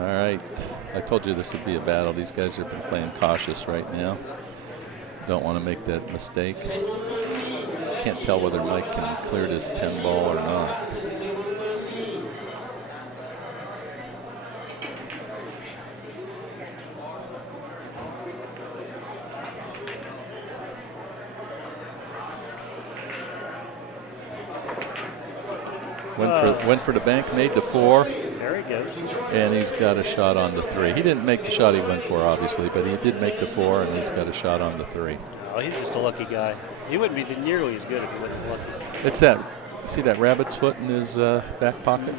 All right. I told you this would be a battle. These guys are playing cautious right now. Don't want to make that mistake. Can't tell whether Mike can clear this 10 ball or not. Went for the bank, made the 4. There he goes. And he's got a shot on the 3. He didn't make the shot he went for, obviously, but he did make the 4, and he's got a shot on the 3. Oh, he's just a lucky guy. He wouldn't be nearly as good if he wasn't lucky. It's that, see that rabbit's foot in his back pocket?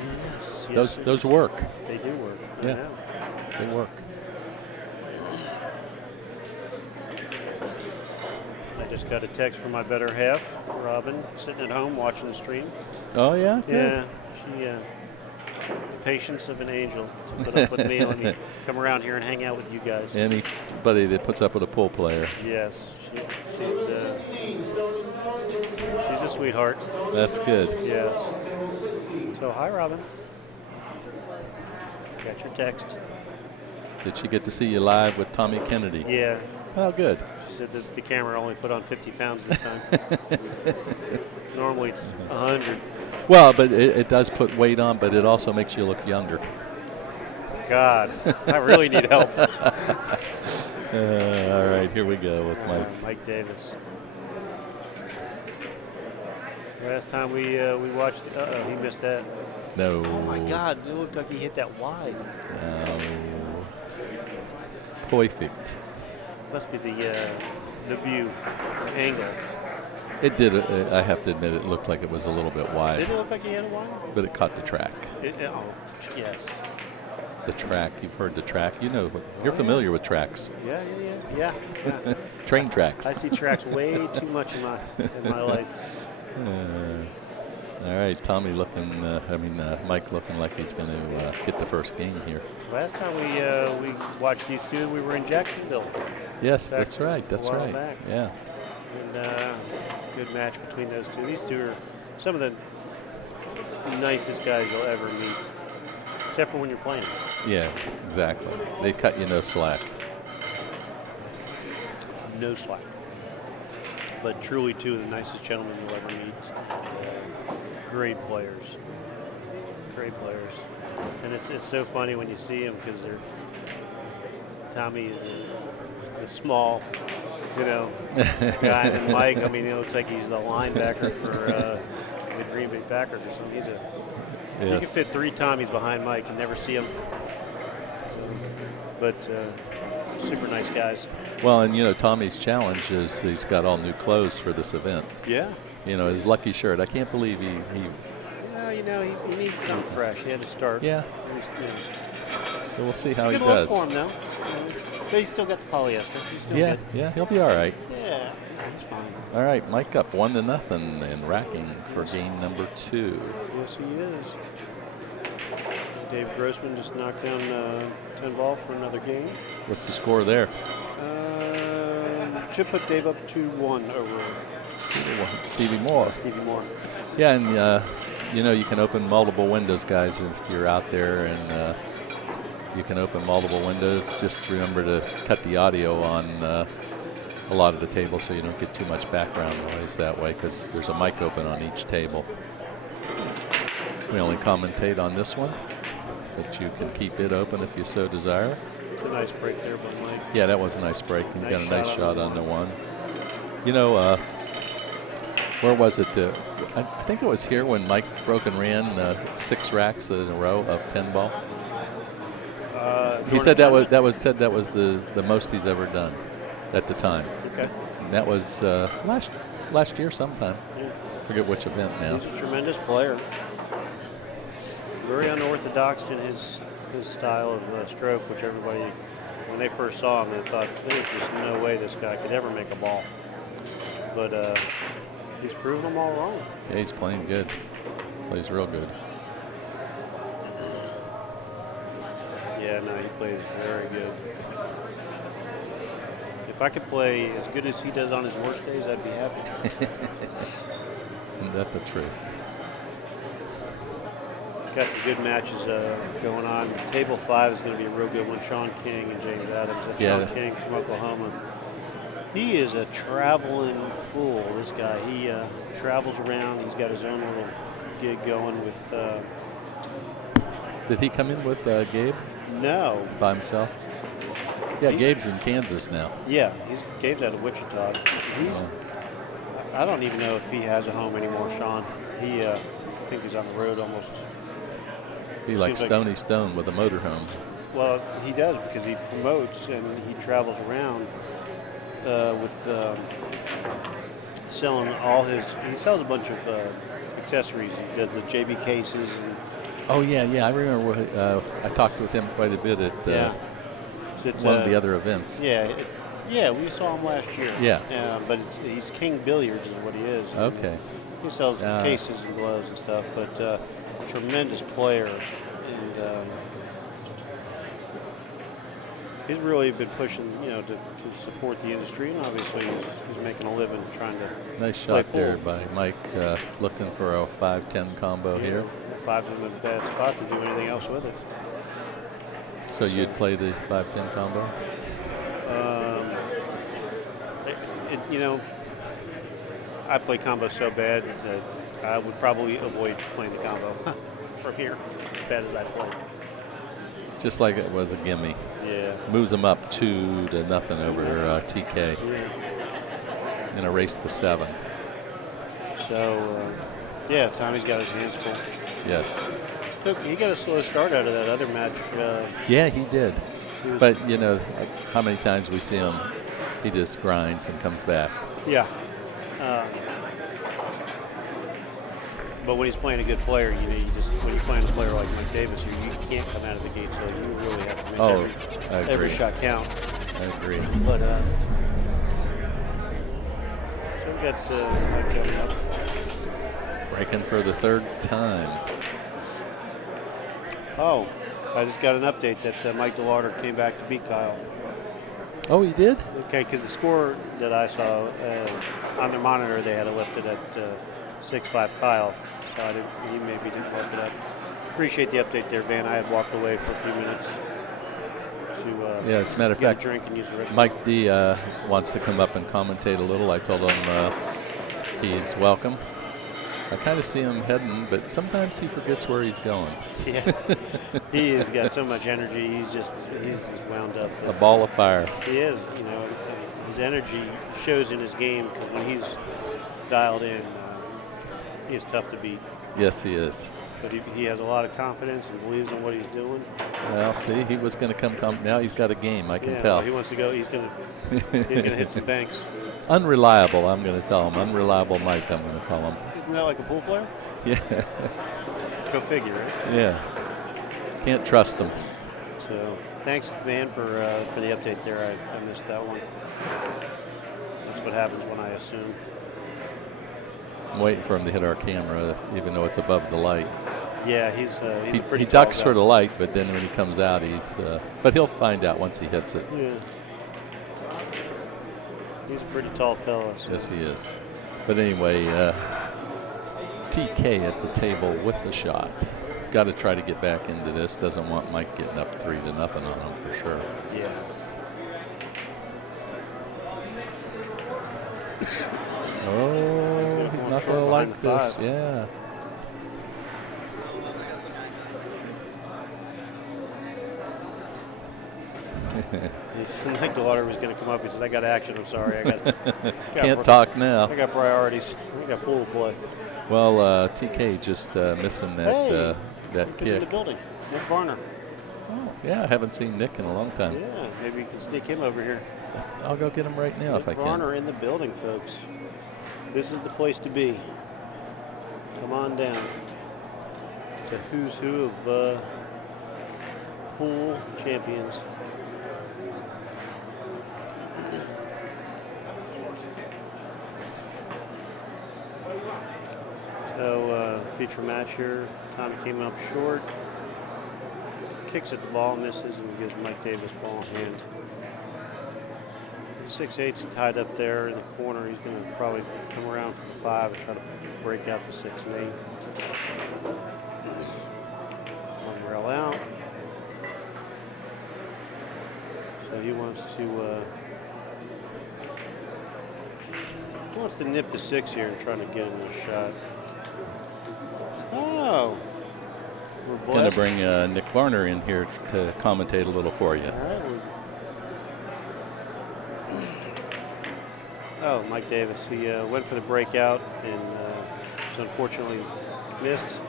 Yes. Those work. They do work. Yeah, they work. I just got a text from my better half, Robin, sitting at home watching the stream. Oh, yeah? Yeah, she, the patience of an angel to put up with me when you come around here and hang out with you guys. Anybody that puts up with a pool player. Yes, she's a sweetheart. That's good. Yes. So, hi, Robin. Got your text. Did she get to see you live with Tommy Kennedy? Yeah. Oh, good. She said that the camera only put on 50 pounds this time. Normally it's 100. Well, but it does put weight on, but it also makes you look younger. God, I really need help. All right, here we go with Mike. Mike Davis. Last time we watched, he missed that. No. Oh my God, it looked like he hit that wide. No. Perfect. Must be the view, the angle. It did. I have to admit, it looked like it was a little bit wide. Did it look like he had a wide? But it caught the track. Oh, yes. The track. You've heard the track. You know, you're familiar with tracks. Yeah. Train tracks. I see tracks way too much in my life. All right, Tommy looking. Mike looking like he's going to get the first game here. Last time we watched these two, we were in Jacksonville. Yes, that's right. That's right. Back. Yeah. And good match between those two. These two are some of the nicest guys you'll ever meet, except for when you're playing. Yeah, exactly. They cut you no slack. No slack. But truly two of the nicest gentlemen you'll ever meet. Great players. Great players. And it's so funny when you see them because Tommy is a small, guy, and Mike, it looks like he's the linebacker for the Green Bay Packers or something. You can fit 3 Tommies behind Mike and never see him. But super nice guys. Well, and Tommy's challenge is he's got all new clothes for this event. Yeah. His lucky shirt. I can't believe he he needs something fresh. He had to start. Yeah. So we'll see how he does. It's a good look for him, though. But he's still got the polyester. He's still good. Yeah, he'll be all right. Yeah, he's fine. All right, Mike up 1-0 and racking for game number 2. Yes, he is. Dave Grossman just knocked down 10 ball for another game. What's the score there? Should put Dave up 2-1 over Stevie Moore. Stevie Moore. Yeah, and you can open multiple windows, guys, if you're out there, and you can open multiple windows. Just remember to cut the audio on a lot of the tables so you don't get too much background noise that way, because there's a mic open on each table. We only commentate on this one, but you can keep it open if you so desire. It's a nice break there by Mike. Yeah, that was a nice break. You got a nice shot on the one. Where was it? I think it was here when Mike broke and ran 6 racks in a row of 10 ball. He said that was the most he's ever done at the time. Okay. And that was last year sometime. Yeah. Forget which event now. He's a tremendous player. Very unorthodox in his style of stroke, which everybody, when they first saw him, they thought there's just no way this guy could ever make a ball. But he's proven them all wrong. Yeah, he's playing good. Plays real good. Yeah, no, he plays very good. If I could play as good as he does on his worst days, I'd be happy. Isn't that the truth? got some good matches going on. Table 5 is going to be a real good one. Sean King and James Adams. Sean King from Oklahoma. He is a traveling fool, this guy. He travels around. He's got his own little gig going with... Did he come in with Gabe? No. By himself? Yeah, Gabe's in Kansas now. Yeah, Gabe's out of Wichita. I don't even know if he has a home anymore, Sean. I think he's on the road almost. He like Stony Stone with a motorhome. Well, he does because he promotes and he travels around with selling all his. He sells a bunch of accessories. He does the JB cases. And oh yeah, I remember. I talked with him quite a bit at one of the other events. Yeah, we saw him last year. Yeah. But he's King Billiards is what he is. Okay. He sells cases and gloves and stuff, but a tremendous player. And he's really been pushing, to support the industry, and obviously he's making a living trying to nice shot there by Mike, looking for a 5-10 combo here. 5's in a bad spot to do anything else with it. So you'd play the 5-10 combo? I play combo so bad that I would probably avoid playing the combo from here, as bad as I play. Just like it was a gimme. Yeah. Moves them up 2-0 over TK in a race to 7. So, Tommy's got his hands full. Yes. He got a slow start out of that other match. Yeah, he did. But, how many times we see him, he just grinds and comes back. Yeah. But when he's playing a good player, when you're playing a player like Mike Davis, you can't come out of the gate, so you really have to make every shot count. I agree. But, so we got Mike coming up. Breaking for the 3rd time. Oh, I just got an update that Mike DeLauder came back to beat Kyle. Oh, he did? Okay, because the score that I saw on their monitor, they had it lifted at 6-5 Kyle. So he maybe didn't mark it up. Appreciate the update there, Van. I had walked away for a few minutes to as a matter of get fact, a drink and use the restroom. Mike D wants to come up and commentate a little. I told him he's welcome. I kind of see him heading, but sometimes he forgets where he's going. Yeah, he has got so much energy. He's just wound up. A ball of fire. He is. His energy shows in his game because when he's dialed in, he is tough to beat. Yes, he is. But he has a lot of confidence and believes in what he's doing. Well, see, he was going to come. Now he's got a game. I can tell. Well, he wants to go. He's going to hit some banks. Unreliable, I'm going to tell him. Unreliable Mike, I'm going to call him. Isn't that like a pool player? Yeah. Go figure, right? Yeah. Can't trust him. So, thanks, man, for the update there. I missed that one. That's what happens when I assume. I'm waiting for him to hit our camera, even though it's above the light. Yeah, he's a pretty He ducks tall for guy. the light, but then when he comes out, but he'll find out once he hits it. Yeah. He's a pretty tall fella. So. Yes, he is. But anyway, TK at the table with the shot. Got to try to get back into this. Doesn't want Mike getting up 3-0 on him for sure. Yeah. Oh, he's not going to like this. Yeah. Mike DeLauder was going to come up. He said, I got action. I'm sorry. I got Can't talk now. I got priorities. I got pool to play. Well, TK just missing that Nick kick. is in the building. Nick Varner. Oh, yeah, I haven't seen Nick in a long time. Yeah, maybe you can sneak him over here. I'll go get him right now if I can. Varner in the building, folks. This is the place to be. Come on down. It's a who's who of pool champions. So, feature match here. Tommy came up short. Kicks at the ball, misses, and gives Mike Davis ball in hand. 6-8's tied up there in the corner. He's going to probably come around for the 5 and try to break out the 6 and 8. Rail out. So he wants to nip the 6 here and try to get him a shot. Oh, we're Going to blessed. bring Nick Varner in here to commentate a little for you. All right. Oh, Mike Davis. He went for the breakout and was unfortunately missed.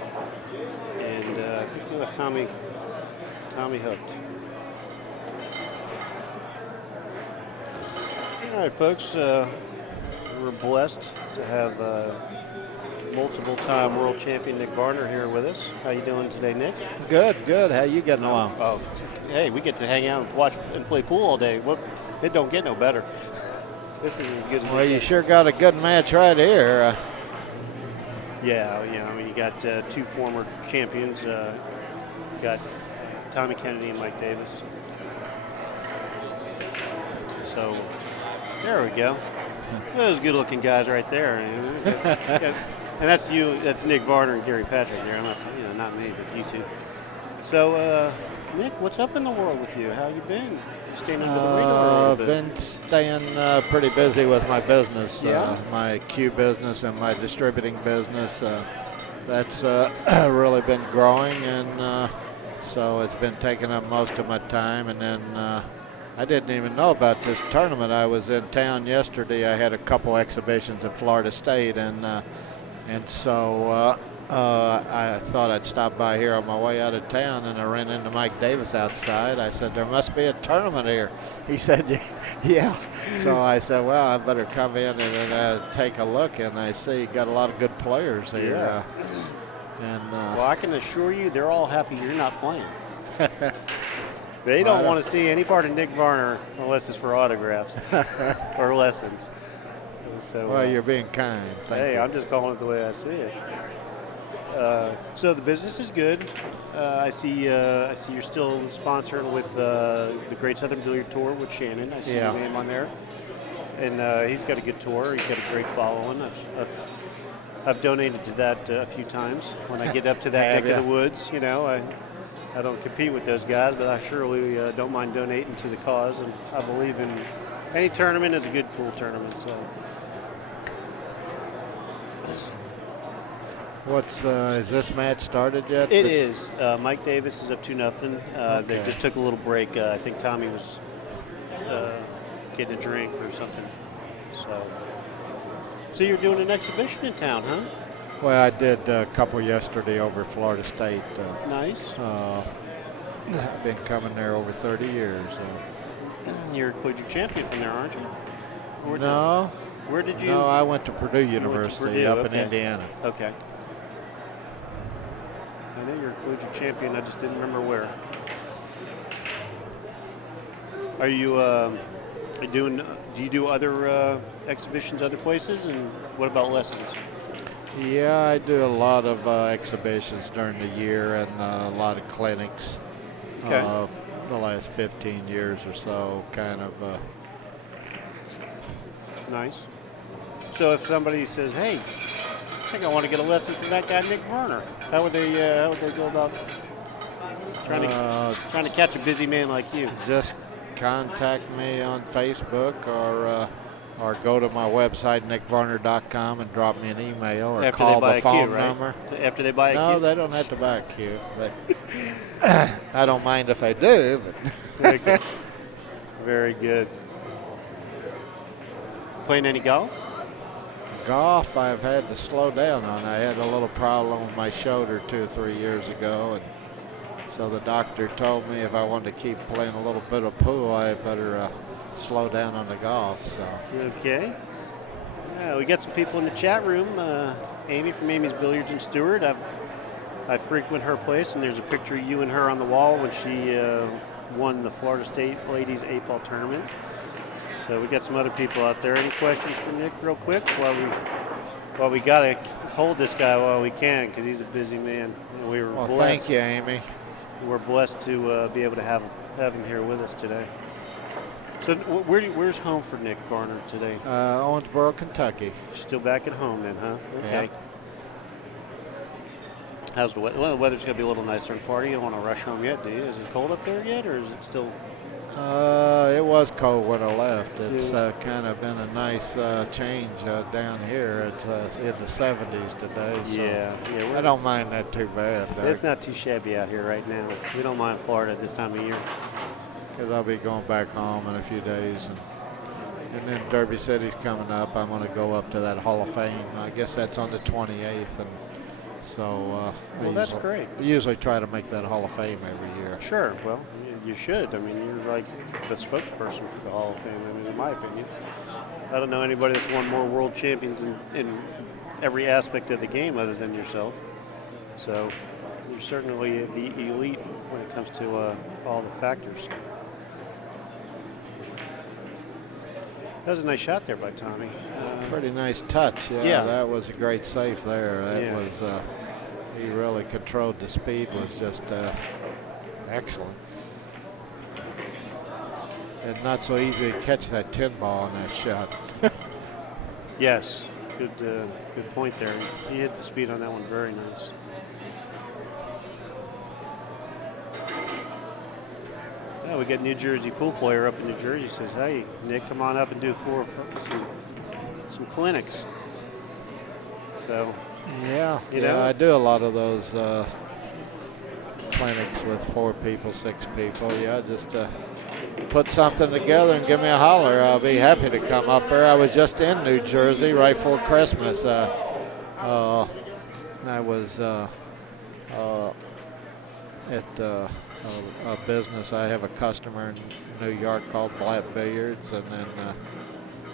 And I think he left Tommy hooked. All right, folks. We're blessed to have multiple-time world champion Nick Varner here with us. How you doing today, Nick? Good. How you getting along? Oh, hey, we get to hang out and watch and play pool all day. It don't get no better. This is as good as Well, it you gets. sure got a good match right here. Yeah. I mean, you got two former champions. You got Tommy Kennedy and Mike Davis. So there we go. Those good-looking guys right there. And that's you. That's Nick Varner and Gary Patrick there. I'm not, not me, but you two. So, Nick, what's up in the world with you? How you been? You staying under the radar a little bit? Been staying pretty busy with my business, Yeah? my Q business and my distributing business. That's really been growing, and so it's been taking up most of my time. And then I didn't even know about this tournament. I was in town yesterday. I had a couple exhibitions at Florida State, and so I thought I'd stop by here on my way out of town, and I ran into Mike Davis outside. I said, there must be a tournament here. He said, yeah. So I said, well, I better come in and take a look, and I see you got a lot of good players here. Yeah. Well, I can assure you they're all happy you're not playing. They don't want to see any part of Nick Varner unless it's for autographs or lessons. So, well, you're being kind. Thank you. I'm just calling it the way I see it. So the business is good. I see you're still sponsoring with the Great Southern Billiard Tour with Shannon. I see your name on there, and he's got a good tour. He's got a great following. I've donated to that a few times when I get up to that neck of the woods. I don't compete with those guys, but I surely don't mind donating to the cause, and I believe in any tournament is a good pool tournament. So. Is this match started yet? It is. Mike Davis is up 2-0. They just took a little break. I think Tommy was getting a drink or something. So you're doing an exhibition in town, huh? Well, I did a couple yesterday over at Florida State. Nice. I've been coming there over 30 years. You're a collegiate champion from there, aren't you? No. Where did you? No, I went to Purdue University up in Indiana. Okay. I know you're a collegiate champion. I just didn't remember where. Are you doing? Do you do other exhibitions, other places, and what about lessons? Yeah, I do a lot of exhibitions during the year and a lot of clinics. Okay. The last 15 years or so, kind of. Nice. So if somebody says, "Hey, I think I want to get a lesson from that guy Nick Varner," how would they go about trying to catch a busy man like you? Just contact me on Facebook or go to my website, nickvarner.com, and drop me an email or After call they buy the a phone cue, right? number. After they buy a No, cue? they don't have to buy a cue. I don't mind if I do. But Very good. Playing any golf? Golf, I've had to slow down on. I had a little problem with my shoulder 2 or 3 years ago, and so the doctor told me if I wanted to keep playing a little bit of pool, I better slow down on the golf. So. Okay. Yeah, we got some people in the chat room. Amy from Amy's Billiards in Stewart. I frequent her place, and there's a picture of you and her on the wall when she won the Florida State Ladies 8-ball tournament. So we got some other people out there. Any questions for Nick real quick while we got to hold this guy while we can, because he's a busy man. And we were blessed. Thank you, Amy. We're blessed to be able to have him here with us today. So where's home for Nick Varner today? Owensboro, Kentucky. Still back at home then, huh? Okay. How's the weather? Well, the weather's going to be a little nicer in Florida. You don't want to rush home yet, do you? Is it cold up there yet, or is it still? It was cold when I left. It's kind of been a nice change down here. It's in the 70s today. So Yeah. I don't mind that too bad. It's not too shabby out here right now. We don't mind Florida this time of year. Because I'll be going back home in a few days. And then Derby City's coming up. I'm going to go up to that Hall of Fame. I guess that's on the 28th. And so that's great. I usually try to make that Hall of Fame every year. Sure. Well, you should. I mean, you're like the spokesperson for the Hall of Fame, I mean, in my opinion. I don't know anybody that's won more world champions in every aspect of the game other than yourself. So you're certainly the elite when it comes to all the factors. That was a nice shot there by Tommy. Pretty nice touch. Yeah. That was a great save there. That was, he really controlled the speed, was just excellent. And not so easy to catch that 10 ball on that shot. Yes, good point there. He hit the speed on that one very nice. Yeah, we got a New Jersey pool player up in New Jersey says, "Hey, Nick, come on up and do some clinics." So, yeah, know? I do a lot of those clinics with 4 people, 6 people. Yeah, just put something together and give me a holler. I'll be happy to come up there. I was just in New Jersey right before Christmas. I was at a business. I have a customer in New York called Black Billiards, and then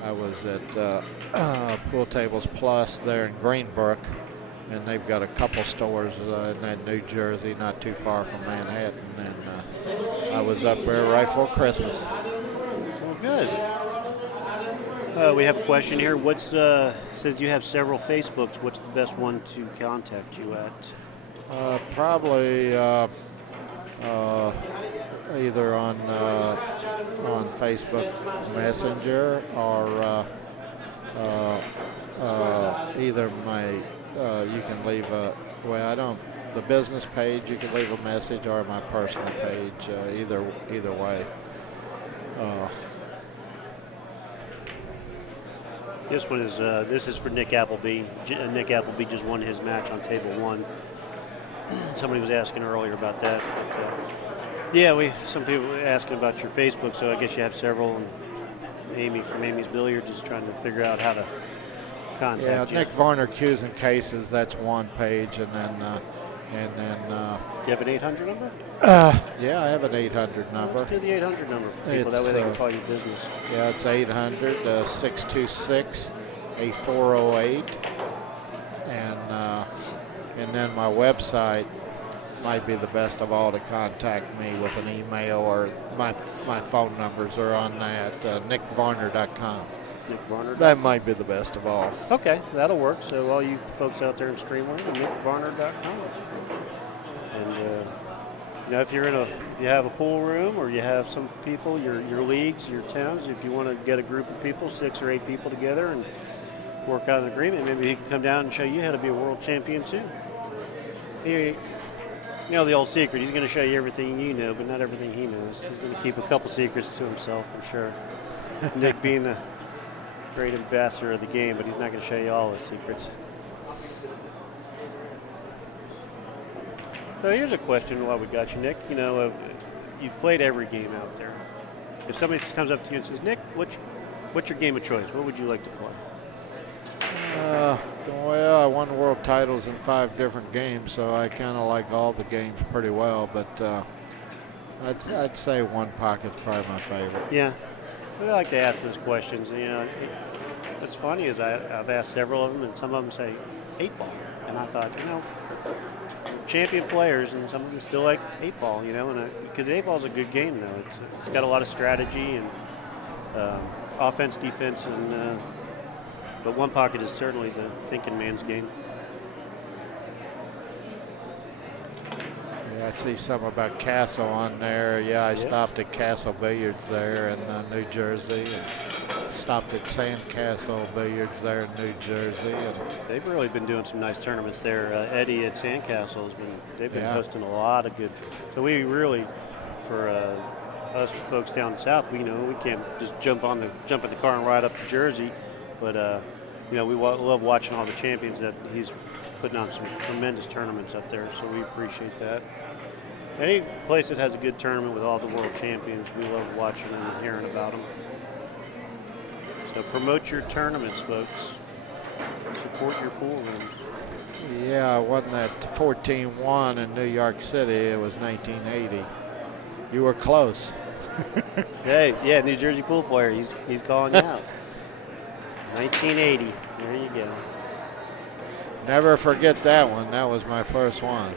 I was at Pool Tables Plus there in Greenbrook, and they've got a couple stores in that New Jersey, not too far from Manhattan, and I was up there right before Christmas. Well, good. We have a question here. Says you have several Facebooks. What's the best one to contact you at? Probably either on Facebook Messenger or either my you can leave the business page, you can leave a message, or my personal page, either way. This one is this is for Nick Appleby. Nick Appleby just won his match on table 1. Somebody was asking earlier about that. But, some people were asking about your Facebook, so I guess you have several. And Amy from Amy's Billiards is trying to figure out how to contact you. Nick Varner Cues and Cases. That's one page, and then you have an 800 number? Yeah, I have an 800 number. Let's do the 800 number for people. That way they can call you business. Yeah, it's 800-626-8408, and then my website might be the best of all to contact me with an email, or my phone numbers are on that, nickvarner.com. NickVarner. That might be the best of all. Okay, that'll work. So all you folks out there in Streamland, nickvarner.com. And if you have a pool room, or you have some people, your leagues, your towns, if you want to get a group of people, 6 or 8 people together, and work out an agreement, maybe he can come down and show you how to be a world champion too. You know the old secret. He's going to show you everything you know, but not everything he knows. He's going to keep a couple secrets to himself, I'm sure. Nick being a great ambassador of the game, but he's not going to show you all his secrets. So here's a question while we got you, Nick. You've played every game out there. If somebody comes up to you and says, Nick, what's your game of choice? What would you like to play? Well, I won world titles in 5 different games, so I kind of like all the games pretty well, but I'd say One Pocket's probably my favorite. Yeah, we like to ask those questions. What's funny is I've asked several of them, and some of them say 8-ball, and I thought, champion players, and some of them still like 8-ball, because 8-ball is a good game, though. It's got a lot of strategy and offense, defense, and but One Pocket is certainly the thinking man's game. Yeah, I see some about Castle on there. Yeah, I stopped at Castle Billiards there in New Jersey. And stopped at Sandcastle Billiards there in New Jersey. And they've really been doing some nice tournaments there. Eddie at Sandcastle they've been hosting a lot of good. So we really, for us folks down south, we can't just jump in the car and ride up to Jersey, but we love watching all the champions that he's putting on some tremendous tournaments up there. So we appreciate that. Any place that has a good tournament with all the world champions, we love watching and hearing about them. So promote your tournaments, folks. Support your pool rooms. Yeah, I won that 14-1 in New York City. It was 1980. You were close. Hey, yeah, New Jersey pool player. He's calling you out. 1980. There you go. Never forget that one. That was my first one.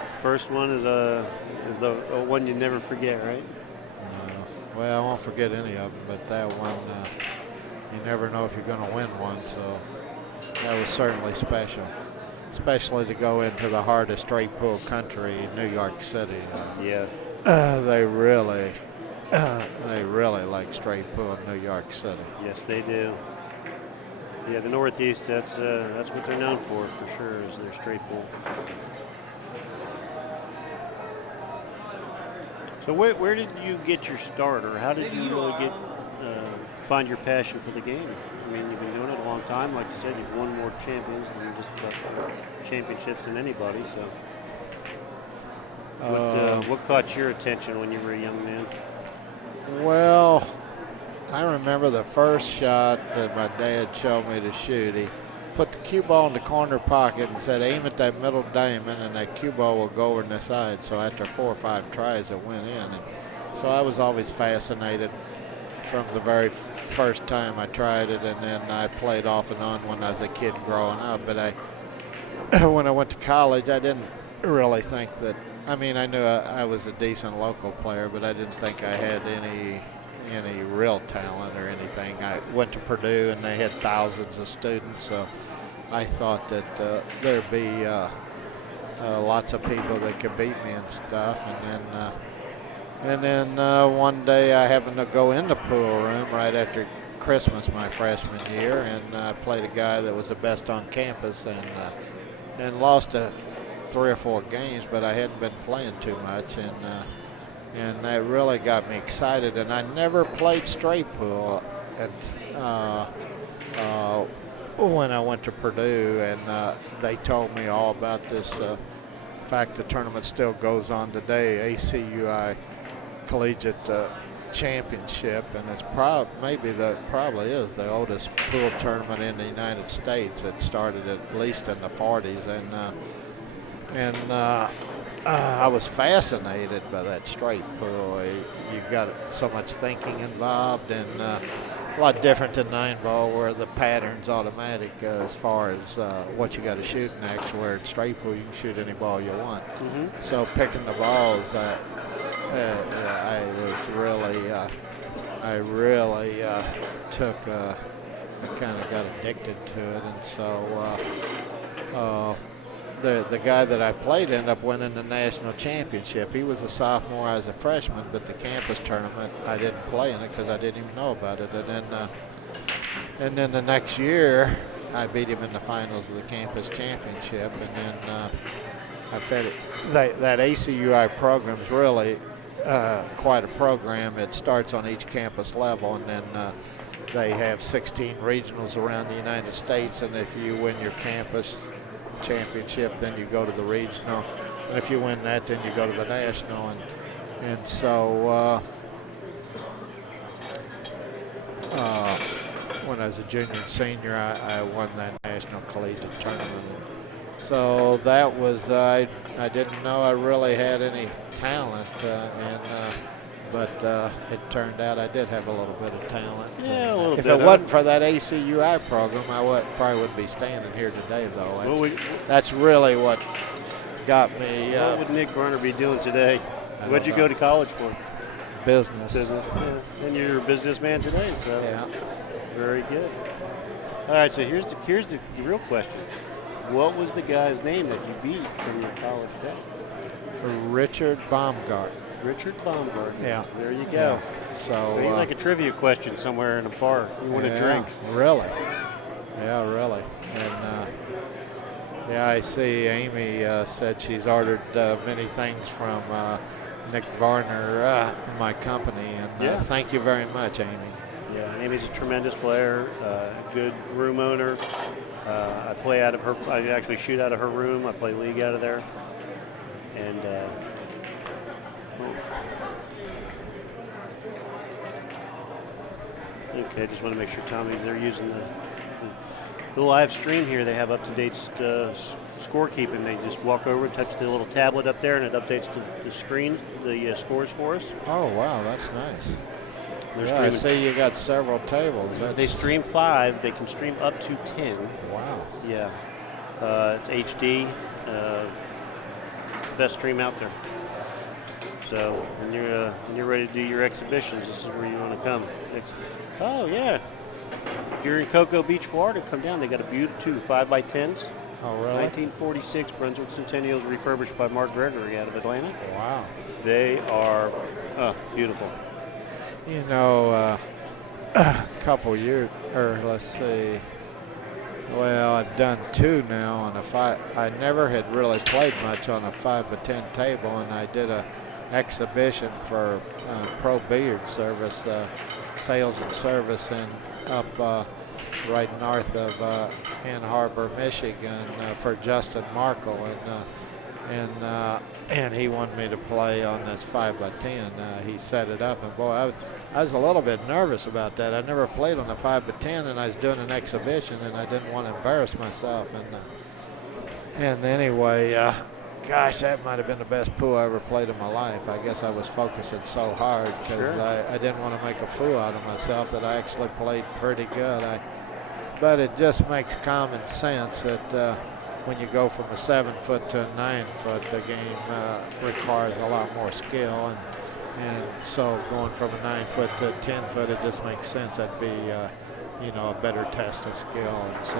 The first one is the one you never forget, right? Well, I won't forget any of them, but that one, you never know if you're going to win one, so that was certainly special, especially to go into the heart of straight pool country, New York City. Yeah. They really like straight pool in New York City. Yes, they do. Yeah, the Northeast, that's what they're known for sure, is their straight pool. So where did you get your start, or how did you really find your passion for the game? I mean, you've been doing it a long time. Like you said, you've won more championships than anybody. So what caught your attention when you were a young man? Well, I remember the first shot that my dad showed me to shoot. He put the cue ball in the corner pocket and said, aim at that middle diamond and that cue ball will go over on the side. So after 4 or 5 tries, it went in. And so I was always fascinated from the very first time I tried it, and then I played off and on when I was a kid growing up. But when I went to college, I didn't really think that, I mean, I knew I was a decent local player, but I didn't think I had any real talent or anything. I went to Purdue and they had thousands of students, so I thought that there'd be lots of people that could beat me and stuff. And then one day I happened to go in the pool room right after Christmas my freshman year, and I played a guy that was the best on campus and lost 3 or 4 games, but I hadn't been playing too much, and that really got me excited. And I never played straight pool when I went to Purdue, and they told me all about this. In fact, the tournament still goes on today, ACUI Collegiate Championship, and it's probably is the oldest pool tournament in the United States. It started at least in the 40s, and I was fascinated by that straight pool. You got so much thinking involved, and a lot different than 9-ball where the pattern's automatic as far as what you got to shoot next, where at straight pool you can shoot any ball you want. Mm-hmm. So picking the balls, I kind of got addicted to it, and so the guy that I played ended up winning the national championship. He was a sophomore, I was a freshman, but the campus tournament, I didn't play in it because I didn't even know about it. And then the next year, I beat him in the finals of the campus championship. And then I fed it. That ACUI program is really quite a program. It starts on each campus level, and then they have 16 regionals around the United States. And if you win your campus championship, then you go to the regional, and if you win that, then you go to the national. And so when I was a junior and senior, I won that national collegiate tournament. And so that was I didn't know I really had any talent, but it turned out I did have a little bit of talent. Yeah, a little bit. If it wasn't for that ACUI program, I probably wouldn't be standing here today, though. That's really what got me. What would Nick Varner be doing today? What'd you go to college for? Business. Yeah. And you're a businessman today, so yeah. Very good. All right, so here's the real question. What was the guy's name that you beat from your college day? Richard Baumgart. Richard Baumgartner. Yeah. There you go. Yeah. So he's like a trivia question somewhere in a bar. You want a drink. Really? Yeah, really. And yeah, I see Amy said she's ordered many things from Nick Varner, my company, and thank you very much, Amy. Yeah, Amy's a tremendous player, good room owner. I play out of her. I actually shoot out of her room. I play league out of there, and okay. Just want to make sure Tommy's. They're using the live stream here. They have up-to-date scorekeeping. They just walk over and touch the little tablet up there, and it updates the screen, the scores for us. Oh wow, that's nice. Yeah, I see you got several tables. They stream 5. They can stream up to 10. Wow. Yeah. It's HD. It's the best stream out there. So when you're ready to do your exhibitions, this is where you want to come. Oh yeah. If you're in Cocoa Beach, Florida, come down. They got a beautiful 5x10s. Oh really? 1946 Brunswick Centennials refurbished by Mark Gregory out of Atlanta. Wow. They are beautiful. You know, a couple years, or let's see, well, I've done 2 now on a 5. I never had really played much on a 5x10 table, and I did a exhibition for Pro Billiard Service, Sales and Service, and up right north of Ann Arbor, Michigan, for Justin Markle, and he wanted me to play on this 5x10. He set it up, and boy, I was a little bit nervous about that. I never played on a 5x10, and I was doing an exhibition, and I didn't want to embarrass myself. And anyway, gosh, that might have been the best pool I ever played in my life. I guess I was focusing so hard because I didn't want to make a fool out of myself that I actually played pretty good. But it just makes common sense that when you go from a 7-foot to a 9-foot, the game requires a lot more skill, and so going from a 9-foot to a 10-foot, it just makes sense. That'd be a better test of skill, and so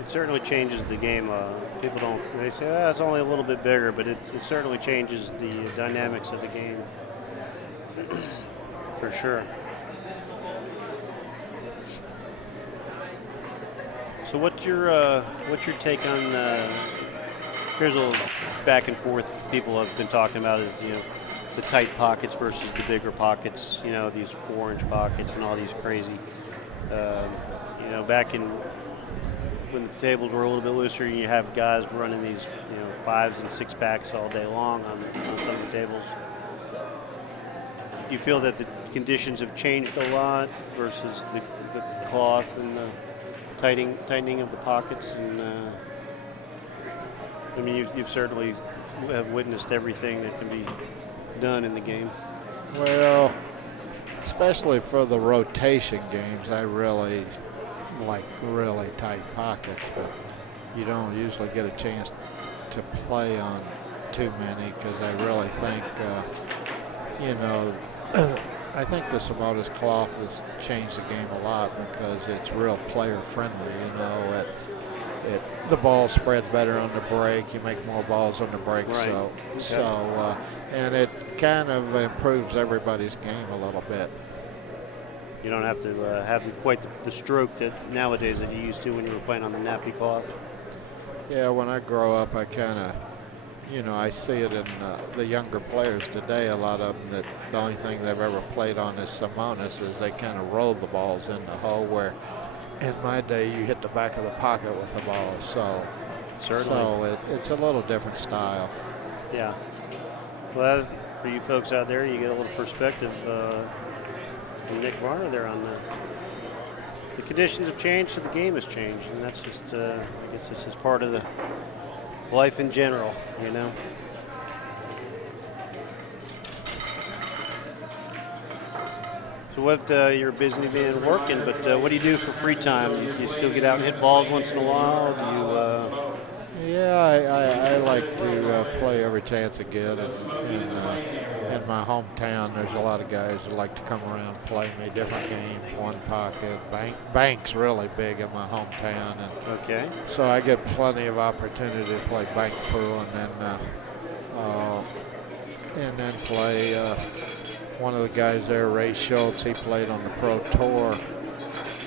it certainly changes the game. People don't. They say it's only a little bit bigger, but it certainly changes the dynamics of the game for sure. So what's your take on? Here's a little back and forth people have been talking about is the tight pockets versus the bigger pockets. These 4-inch pockets and all these crazy. Back in when the tables were a little bit looser, you have guys running these 5s and 6-packs all day long on some of the tables. You feel that the conditions have changed a lot versus the cloth and the tightening of the pockets, and I mean you've certainly have witnessed everything that can be done in the game. Well, especially for the rotation games, I really like really tight pockets, but you don't usually get a chance to play on too many because I really think I think the Simonis cloth has changed the game a lot because it's real player friendly. The balls spread better on the break. You make more balls on the break, right. And it kind of improves everybody's game a little bit. You don't have to have quite the stroke that nowadays that you used to when you were playing on the nappy cloth. Yeah, when I grow up, I kind of, I see it in the younger players today. A lot of them that the only thing they've ever played on is Simonis is they kind of roll the balls in the hole, where in my day you hit the back of the pocket with the ball. So it's a little different style. Yeah. Well, for you folks out there, you get a little perspective from Nick Varner there on the conditions have changed, so the game has changed, and that's just I guess it's just part of the life in general, So what, you're a busy man working, but what do you do for free time? You still get out and hit balls once in a while? Do you? Yeah, I like to play every chance I get, in my hometown, there's a lot of guys that like to come around and play me different games, one pocket. Bank's really big in my hometown, and so I get plenty of opportunity to play bank pool, and then and then play. One of the guys there, Ray Schultz, he played on the Pro Tour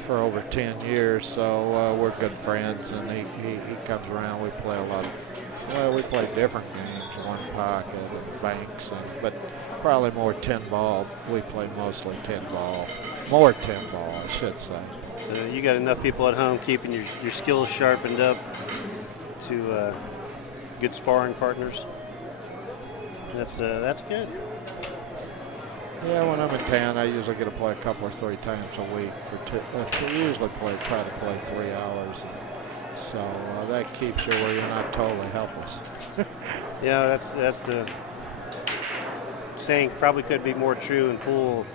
for over 10 years, so we're good friends, and he comes around. We play a lot of, well, we play different games, one pocket, banks, but probably more 10 ball. We play mostly 10 ball, more 10 ball, I should say. So you got enough people at home keeping your skills sharpened up to good sparring partners. That's good. Yeah, when I'm in town, I usually get to play a couple or 3 times a week usually try to play 3 hours. So that keeps you where you're not totally helpless. Yeah, that's the saying. Probably could be more true in pool.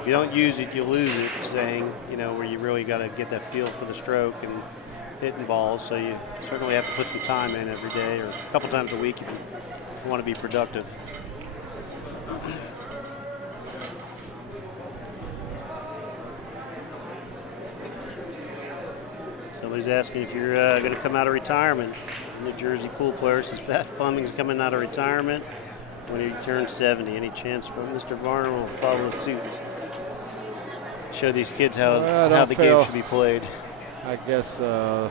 If you don't use it, you lose it. Saying, where you really got to get that feel for the stroke and hitting balls. So you certainly have to put some time in every day or a couple times a week if you want to be productive. Somebody's asking if you're going to come out of retirement. New Jersey pool player says Pat Fleming's coming out of retirement when he turns 70. Any chance for Mr. Varner will follow suit? Show these kids how the game should be played. I guess I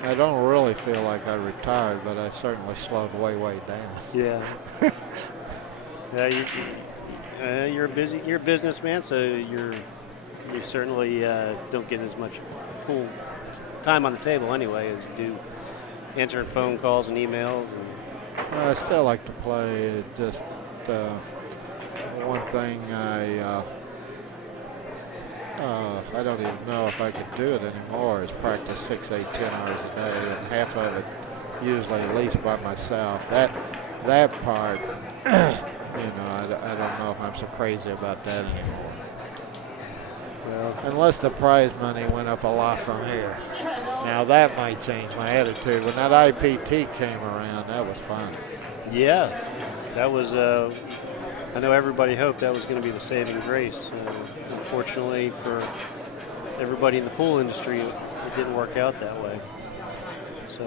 don't really feel like I retired, but I certainly slowed way down. Yeah. Yeah, you're a businessman, so you certainly don't get as much pool time on the table anyway as you do answering phone calls and emails. I still like to play. Just one thing I don't even know if I could do it anymore is practice 6, 8, 10 hours a day, and half of it usually at least by myself. That part, I don't know if I'm so crazy about that anymore. Well, unless the prize money went up a lot from here. Now that might change my attitude. When that IPT came around, that was fun. Yeah, that was, I know everybody hoped that was going to be the saving grace. Unfortunately for everybody in the pool industry, it didn't work out that way. So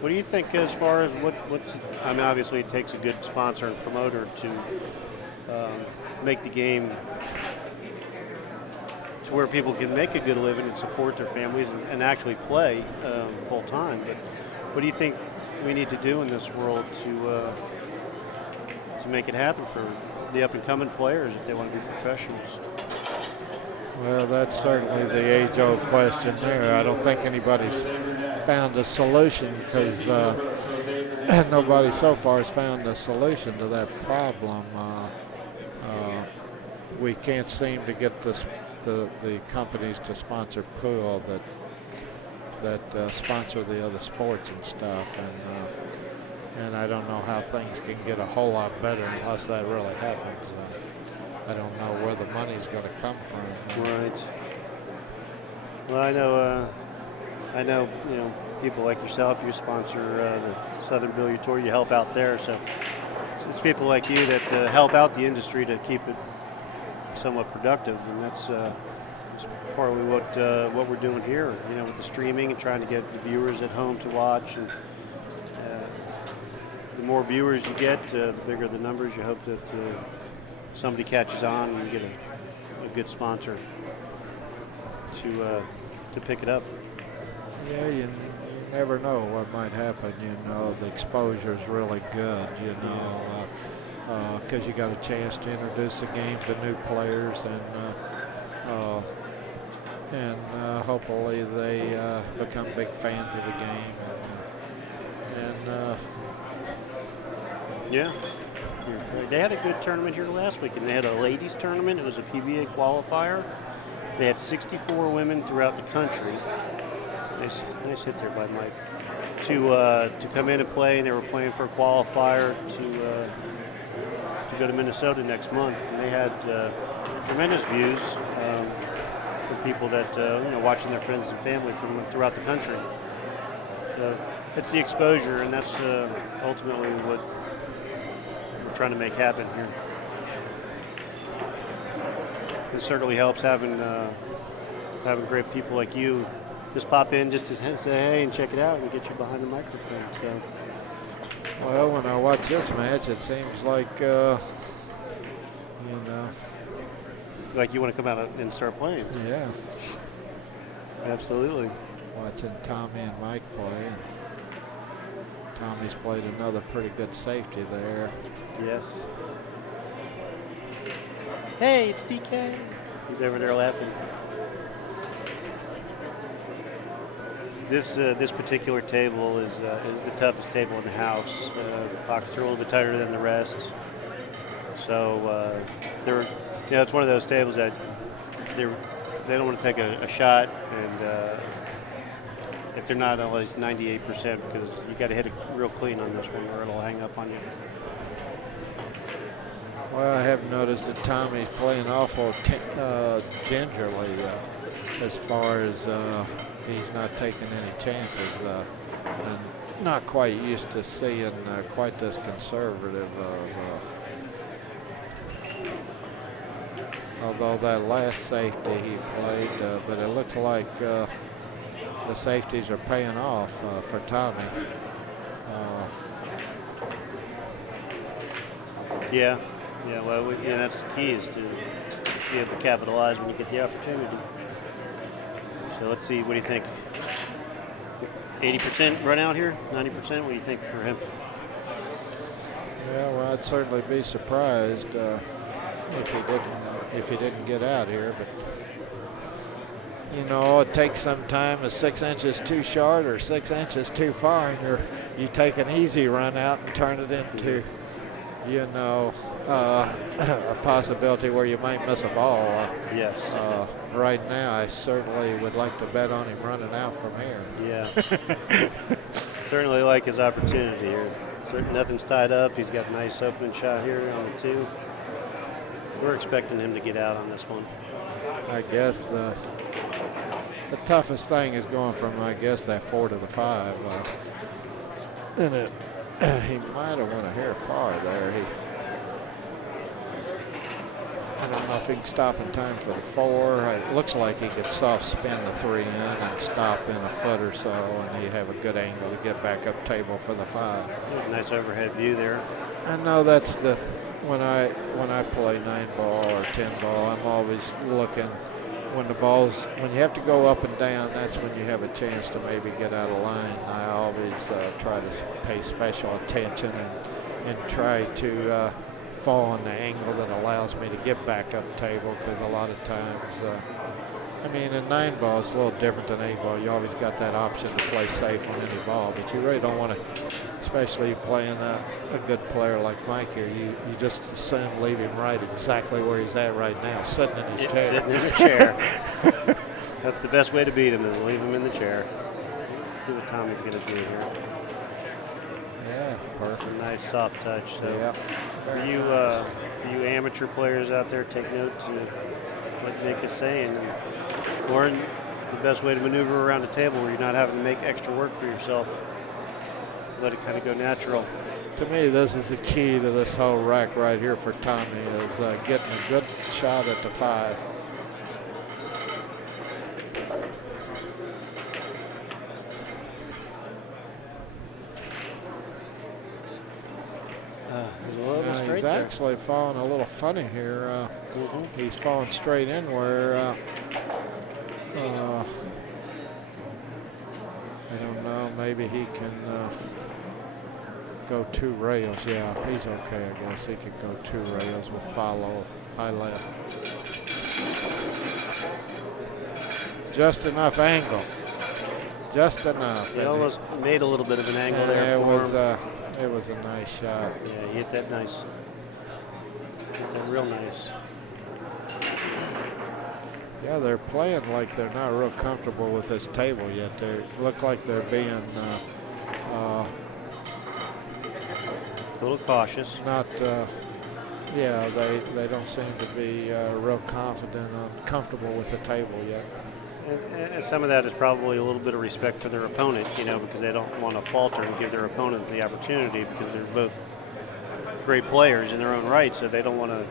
what do you think as far as I mean, obviously it takes a good sponsor and promoter to make the game to where people can make a good living and support their families and actually play full time. But what do you think we need to do in this world to make it happen for the up and coming players if they want to be professionals? Well, that's certainly the age-old question there. I don't think anybody's found a solution because nobody so far has found a solution to that problem. We can't seem to get the companies to sponsor pool that sponsor the other sports and stuff, and I don't know how things can get a whole lot better unless that really happens. I don't know where the money's going to come from. Right. Well, I know, people like yourself. You sponsor the Southern Billiard Tour. You help out there, so it's people like you that help out the industry to keep it somewhat productive, and that's partly what we're doing here. With the streaming and trying to get the viewers at home to watch, and the more viewers you get, the bigger the numbers. You hope that somebody catches on and you get a good sponsor to pick it up. Yeah, you never know what might happen. The exposure is really good. Because you got a chance to introduce the game to new players, and hopefully they become big fans of the game. Yeah. They had a good tournament here last week, and they had a ladies tournament. It was a PBA qualifier. They had 64 women throughout the country. Nice hit there by Mike. To come in and play, and they were playing for a qualifier to go to Minnesota next month. And they had tremendous views for people that watching their friends and family from throughout the country. So it's the exposure, and that's ultimately what we're trying to make happen here. It certainly helps having great people like you just pop in just to say hey and check it out and get you behind the microphone. So Well, when I watch this match, it seems like, you know. Like you want to come out and start playing. Yeah. Absolutely. Watching Tommy and Mike play. And Tommy's played another pretty good safety there. Yes. Hey, it's TK. He's over there laughing. This particular table is the toughest table in the house. The pockets are a little bit tighter than the rest. So it's one of those tables that they don't want to take a shot, and if they're not at least 98%, because you got to hit it real clean on this one, or it'll hang up on you. Well, I have noticed that Tommy's playing awful gingerly as far as he's not taking any chances, and not quite used to seeing quite this conservative although that last safety he played, but it looked like the safeties are paying off for Tommy. Yeah, well, that's the key, is to be able to capitalize when you get the opportunity. So let's see, what do you think? 80% run out here? 90%? What do you think for him? Yeah, well, I'd certainly be surprised if he didn't get out here, but you know, it takes some time. 6 inches too short or 6 inches too far, and you take an easy run out and turn it into, you know, a possibility where you might miss a ball. Yes. Right now, I certainly would like to bet on him running out from here. Yeah. Certainly like his opportunity here. Nothing's tied up. He's got a nice opening shot here on the 2. We're expecting him to get out on this one. I guess the toughest thing is going from, I guess, that 4 to the 5. And he might have went a hair far there. I don't know if he can stop in time for the 4. It looks like he could soft spin the 3 in and stop in a foot or so, and he have a good angle to get back up table for the 5. Nice overhead view there. I know that's when I play 9-ball or 10-ball, I'm always looking when you have to go up and down. That's when you have a chance to maybe get out of line. I always try to pay special attention and try to fall on the angle that allows me to get back up table, because a lot of times, I mean, in 9-ball it's a little different than 8-ball. You always got that option to play safe on any ball, but you really don't want to, especially playing a good player like Mike here, you just assume leave him right exactly where he's at right now, sitting in his chair. Sitting in the chair. That's the best way to beat him, is leave him in the chair. Let's see what Tommy's going to do here. Yeah, perfect. That's a nice soft touch. So yeah. For you amateur players out there, take note to what Nick is saying, and learn the best way to maneuver around a table where you're not having to make extra work for yourself. Let it kind of go natural. To me, this is the key to this whole rack right here for Tommy, is getting a good shot at the 5. He's actually falling a little funny here. He's falling straight in where I don't know, maybe he can go 2 rails. Yeah, he's okay, I guess. He could go 2 rails with follow high left. Just enough angle. Just enough. He almost made a little bit of an angle there for him. It was a nice shot. Yeah, he hit that nice. Hit that real nice. Yeah, they're playing like they're not real comfortable with this table yet. They look like they're being a little cautious. Not, yeah, they don't seem to be real confident or comfortable with the table yet. And some of that is probably a little bit of respect for their opponent, you know, because they don't want to falter and give their opponent the opportunity, because they're both great players in their own right, so they don't want to,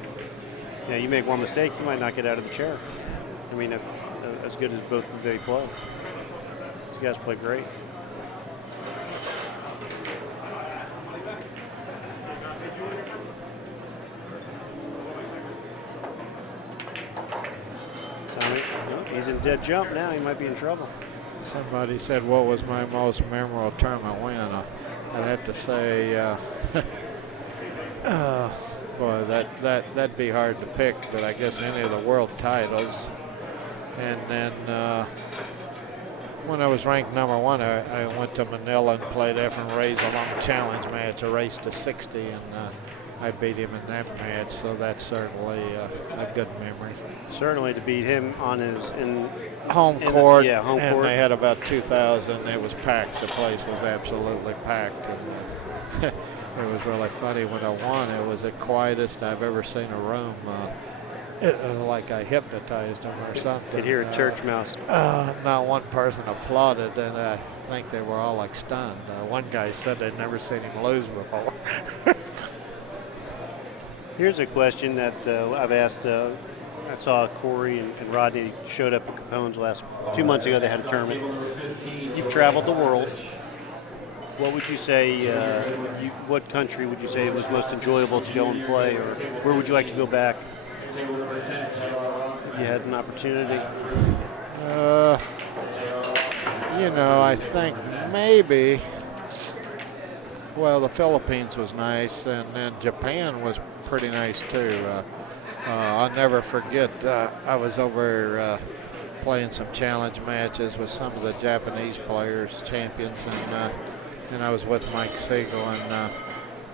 you know, you make one mistake, you might not get out of the chair. I mean, as good as both of they play. These guys play great. He's in dead jump now. He might be in trouble. Somebody said, what was my most memorable tournament win? I'd have to say, boy, that'd be hard to pick, but I guess any of the world titles. And then when I was ranked #1, I went to Manila and played Efren Reyes a long challenge match, a race to 60, and I beat him in that match, so that's certainly a good memory. Certainly to beat him on his home court, home and court. they had about 2,000. It was packed. The place was absolutely packed, and it was really funny when I won. It was the quietest I've ever seen a room. It was like I hypnotized them or something. Could hear a church mouse. Not one person applauded, and I think they were all like stunned. One guy said they'd never seen him lose before. Here's a question that I've asked. I saw Corey and Rodney showed up at Capone's 2 months ago. They had a tournament. You've traveled the world. What would you say, what country would you say was most enjoyable to go and play, or where would you like to go back if you had an opportunity? I think maybe, well, the Philippines was nice, and then Japan was pretty nice too. I'll never forget, I was over playing some challenge matches with some of the Japanese players, champions, and I was with Mike Siegel,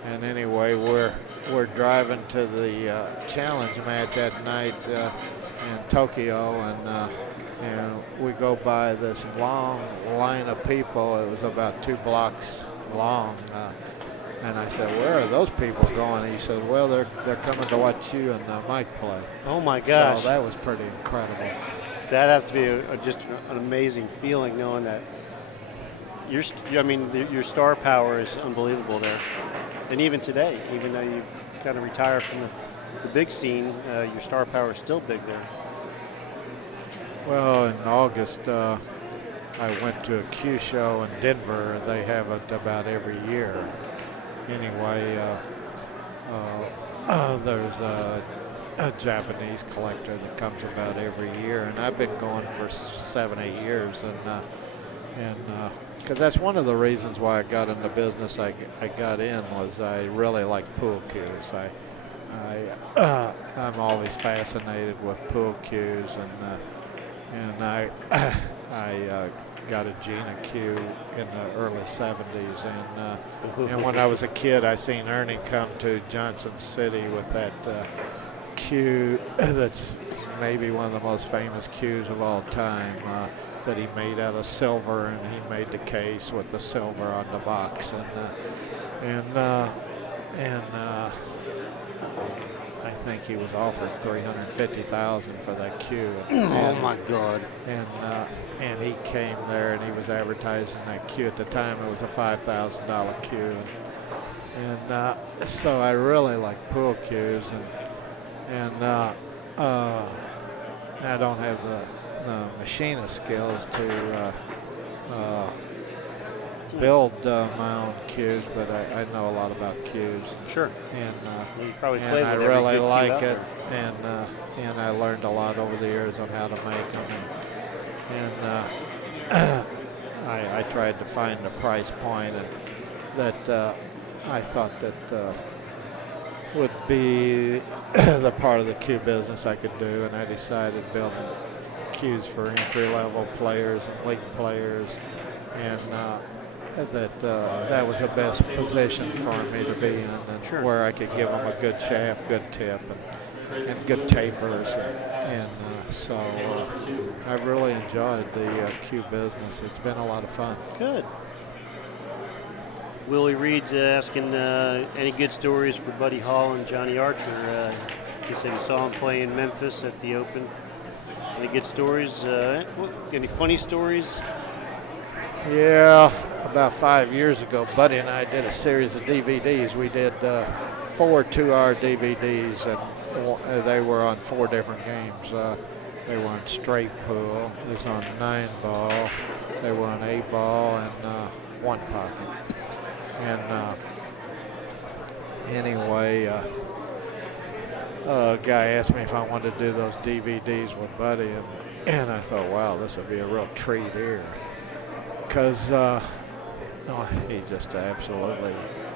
and anyway, we're driving to the challenge match at night in Tokyo, and we go by this long line of people. It was about 2 blocks long. And I said, where are those people going? He said, well, they're coming to watch you and Mike play. Oh, my gosh. So that was pretty incredible. That has to be just an amazing feeling, knowing that your star power is unbelievable there. And even today, even though you've kind of retired from the big scene, your star power is still big there. Well, in August, I went to a Q show in Denver. They have it about every year. Anyway, there's a Japanese collector that comes about every year, and I've been going for 7-8 years, and because that's one of the reasons why I got into business. I got in was I really like pool cues. I'm always fascinated with pool cues, and I got a Gina Q in the early 70s, and when I was a kid, I seen Ernie come to Johnson City with that Q that's maybe one of the most famous Qs of all time, that he made out of silver, and he made the case with the silver on the box, and I think he was offered $350,000 for that Q. Oh my God! And he came there and he was advertising that Q. At the time, it was a $5,000 Q, and so I really like pool cues, and I don't have the machinist skills to build my own cues, but I know a lot about cues. Sure. And you've probably and played I with every really good like cue it, out and I learned a lot over the years on how to make them, and I tried to find a price point that I thought that would be the part of the cue business I could do, and I decided building cues for entry-level players and league players, and that was the best position for me to be in, and Sure. where I could give them a good shaft, good tip, and good tapers, and so I've really enjoyed the cue business. It's been a lot of fun. Good. Willie Reed's asking any good stories for Buddy Hall and Johnny Archer. He said he saw him play in Memphis at the Open. Any good stories? Any funny stories? Yeah, about 5 years ago, Buddy and I did a series of DVDs. We did 4 2-hour DVDs, and they were on 4 different games. They were on straight pool, they was on 9-ball, they were on 8-ball, and 1 pocket. And anyway, a guy asked me if I wanted to do those DVDs with Buddy, And I thought, wow, this would be a real treat here. Because he's just absolutely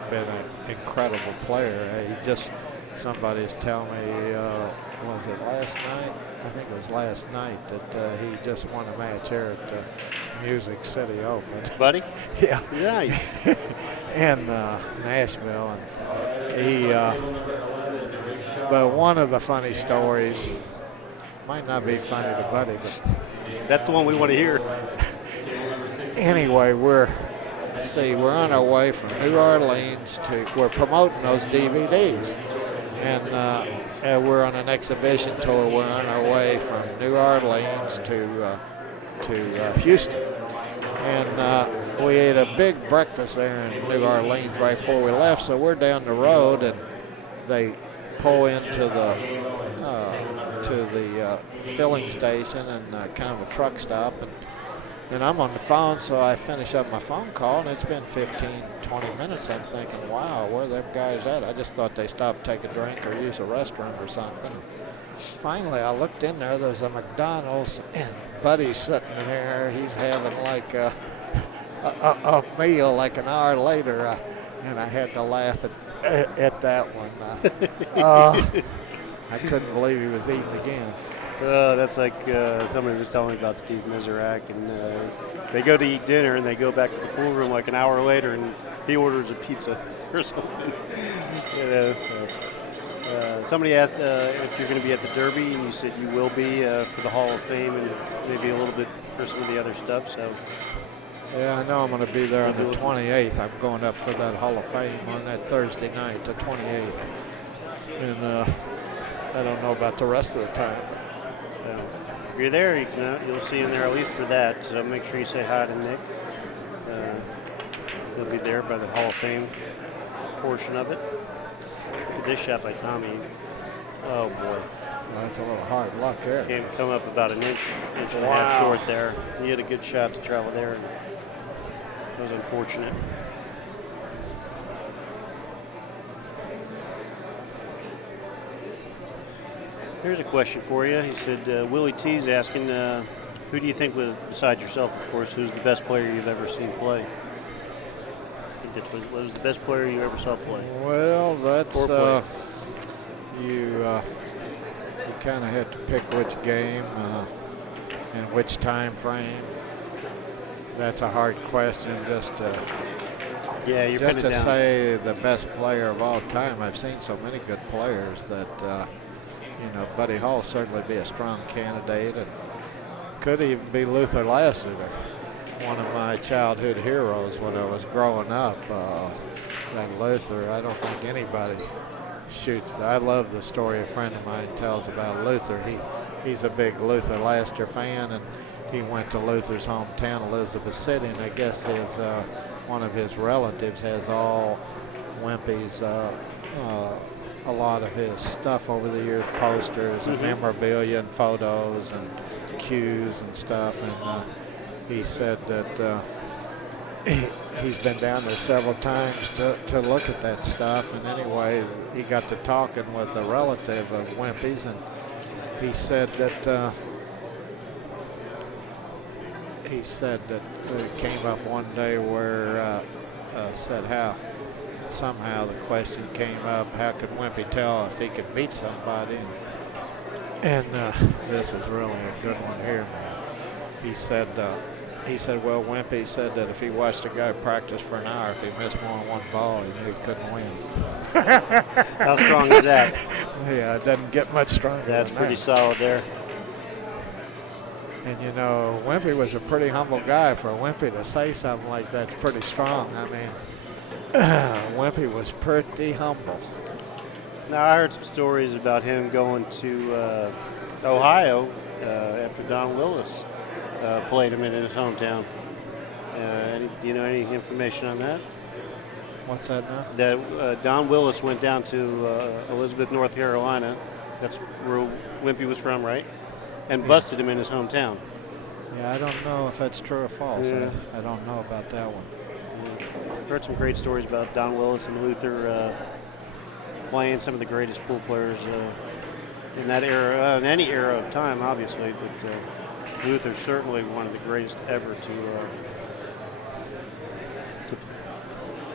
been an incredible player. He just, somebody's telling me, was it last night? I think it was last night that he just won a match here at the Music City Open. Buddy? Yeah. Nice. In Nashville. And he, but one of the funny stories, might not be funny to Buddy, but that's the one we want to hear. Anyway, we're on our way from New Orleans we're promoting those DVDs. And we're on an exhibition tour. We're on our way from New Orleans to Houston. And we ate a big breakfast there in New Orleans right before we left. So we're down the road, and they pull into the filling station and kind of a truck stop. And I'm on the phone, so I finish up my phone call, and it's been 15, 20 minutes. I'm thinking, wow, where are them guys at? I just thought they stopped to take a drink or use a restroom or something. Finally, I looked in there. There's a McDonald's, and Buddy's sitting in there. He's having like a meal like an hour later, and I had to laugh at that one. I couldn't believe he was eating again. That's like somebody was telling me about Steve Miserak, and they go to eat dinner and they go back to the pool room like an hour later, and he orders a pizza or something. Somebody asked if you're going to be at the Derby, and you said you will be for the Hall of Fame and maybe a little bit for some of the other stuff. So. Yeah, I know I'm going to be there on the 28th. I'm going up for that Hall of Fame on that Thursday night, the 28th. And I don't know about the rest of the time. If you're there, you'll see him there at least for that. So make sure you say hi to Nick. He'll be there by the Hall of Fame portion of it. Look at this shot by Tommy. Oh boy. Well, that's a little hard luck there. Come up about an inch and a half short there. He had a good shot to travel there. It was unfortunate. Here's a question for you. He said, Willie T's asking, who do you think, besides yourself, of course, who's the best player you've ever seen play? I think that was the best player you ever saw play. Well, that's you kind of have to pick which game and which time frame. That's a hard question just to say the best player of all time. I've seen so many good players that Buddy Hall certainly be a strong candidate, and could even be Luther Lassiter, one of my childhood heroes when I was growing up. That Luther, I don't think anybody shoots. I love the story a friend of mine tells about Luther. He's a big Luther Lassiter fan, and he went to Luther's hometown, Elizabeth City, and I guess one of his relatives has all Wimpy's a lot of his stuff over the years, posters and memorabilia and photos and cues and stuff. And he said that he's been down there several times to look at that stuff. And anyway, he got to talking with a relative of Wimpy's, and he said that it came up one day where said how somehow the question came up, how could Wimpy tell if he could beat somebody? And this is really a good one here now. He said, well, Wimpy said that if he watched a guy practice for an hour, if he missed more than one ball, he knew he couldn't win. How strong is that? Yeah, it doesn't get much stronger. That's than pretty that. solid there. And Wimpy was a pretty humble guy. For Wimpy to say something like that's pretty strong. I mean, Wimpy was pretty humble. Now, I heard some stories about him going to Ohio after Don Willis played him in his hometown. Do you know any information on that? What's that now? That Don Willis went down to Elizabeth, North Carolina. That's where Wimpy was from, right? And busted him in his hometown. Yeah, I don't know if that's true or false. Yeah. I don't know about that one. Heard some great stories about Don Willis and Luther playing, some of the greatest pool players in that era, in any era of time, obviously. But Luther's certainly one of the greatest ever to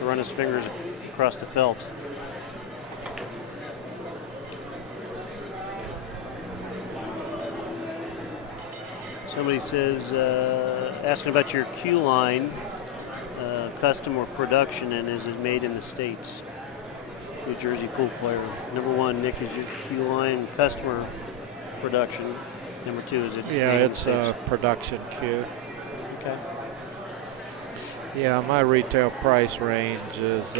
run his fingers across the felt. Somebody says, asking about your Q line, custom or production, and is it made in the States? New Jersey pool player. Number one, Nick, is your Q line customer production? Number two, is it? Yeah, it's a production Q. Okay. Yeah, my retail price range is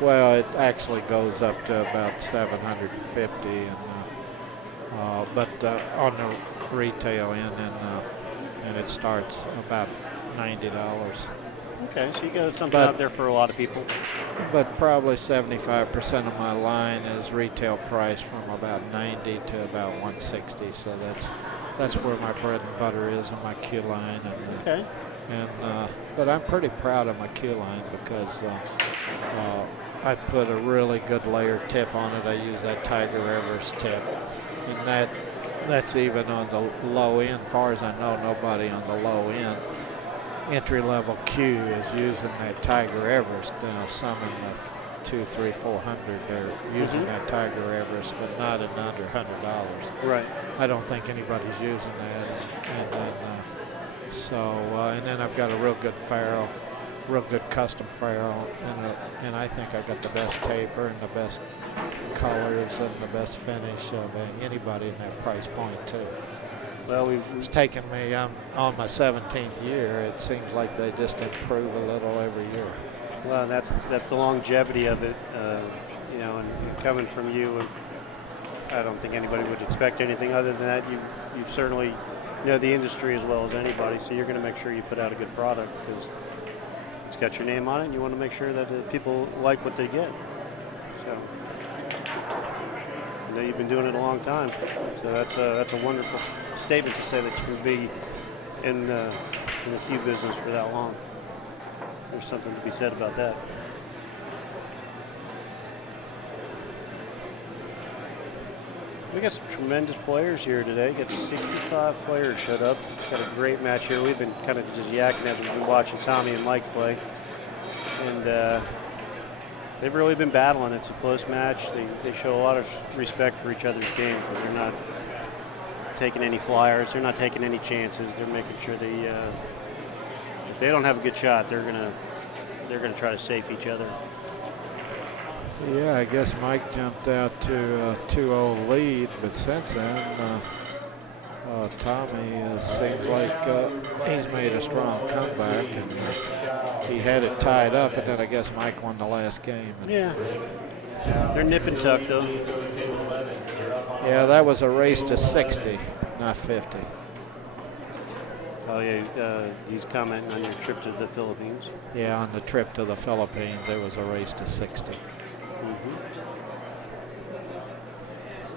well, it actually goes up to about $750, but on the retail end, and it starts about $90. Okay, so you got something out there for a lot of people. But probably 75% of my line is retail price from about 90 to about 160. So that's where my bread and butter is in my Q line. And, okay. But I'm pretty proud of my Q line because I put a really good layer tip on it. I use that Tiger Everest tip, and that's even on the low end. As far as I know, nobody on the low end entry-level Q is using that Tiger Everest. Now, some in the 200, 300, 400 are using that Tiger Everest, but not in under $100. Right. I don't think anybody's using that. And then I've got a real good ferrule, real good custom ferrule, and I think I've got the best taper and the best colors and the best finish of anybody in that price point too. Well, it's taken me, I'm on my 17th year. It seems like they just improve a little every year. Well, that's the longevity of it, and coming from you, I don't think anybody would expect anything other than that. You certainly know the industry as well as anybody, so you're going to make sure you put out a good product because it's got your name on it, and you want to make sure that people like what they get. So I know you've been doing it a long time, so that's a wonderful statement to say that you can be in the Q business for that long. There's something to be said about that. We got some tremendous players here today. Got 65 players showed up. Got a great match here. We've been kind of just yakking as we've been watching Tommy and Mike play. And they've really been battling. It's a close match. They show a lot of respect for each other's game because they're not taking any flyers. They're not taking any chances. They're making sure if they don't have a good shot, they're gonna try to safe each other. Yeah, I guess Mike jumped out to a 2-0 lead, but since then, Tommy seems like he's made a strong comeback, and he had it tied up, and then I guess Mike won the last game. Yeah, they're nip and tuck though. Yeah, that was a race to 60, not 50. Oh yeah, he's commenting on your trip to the Philippines. Yeah, on the trip to the Philippines, it was a race to 60.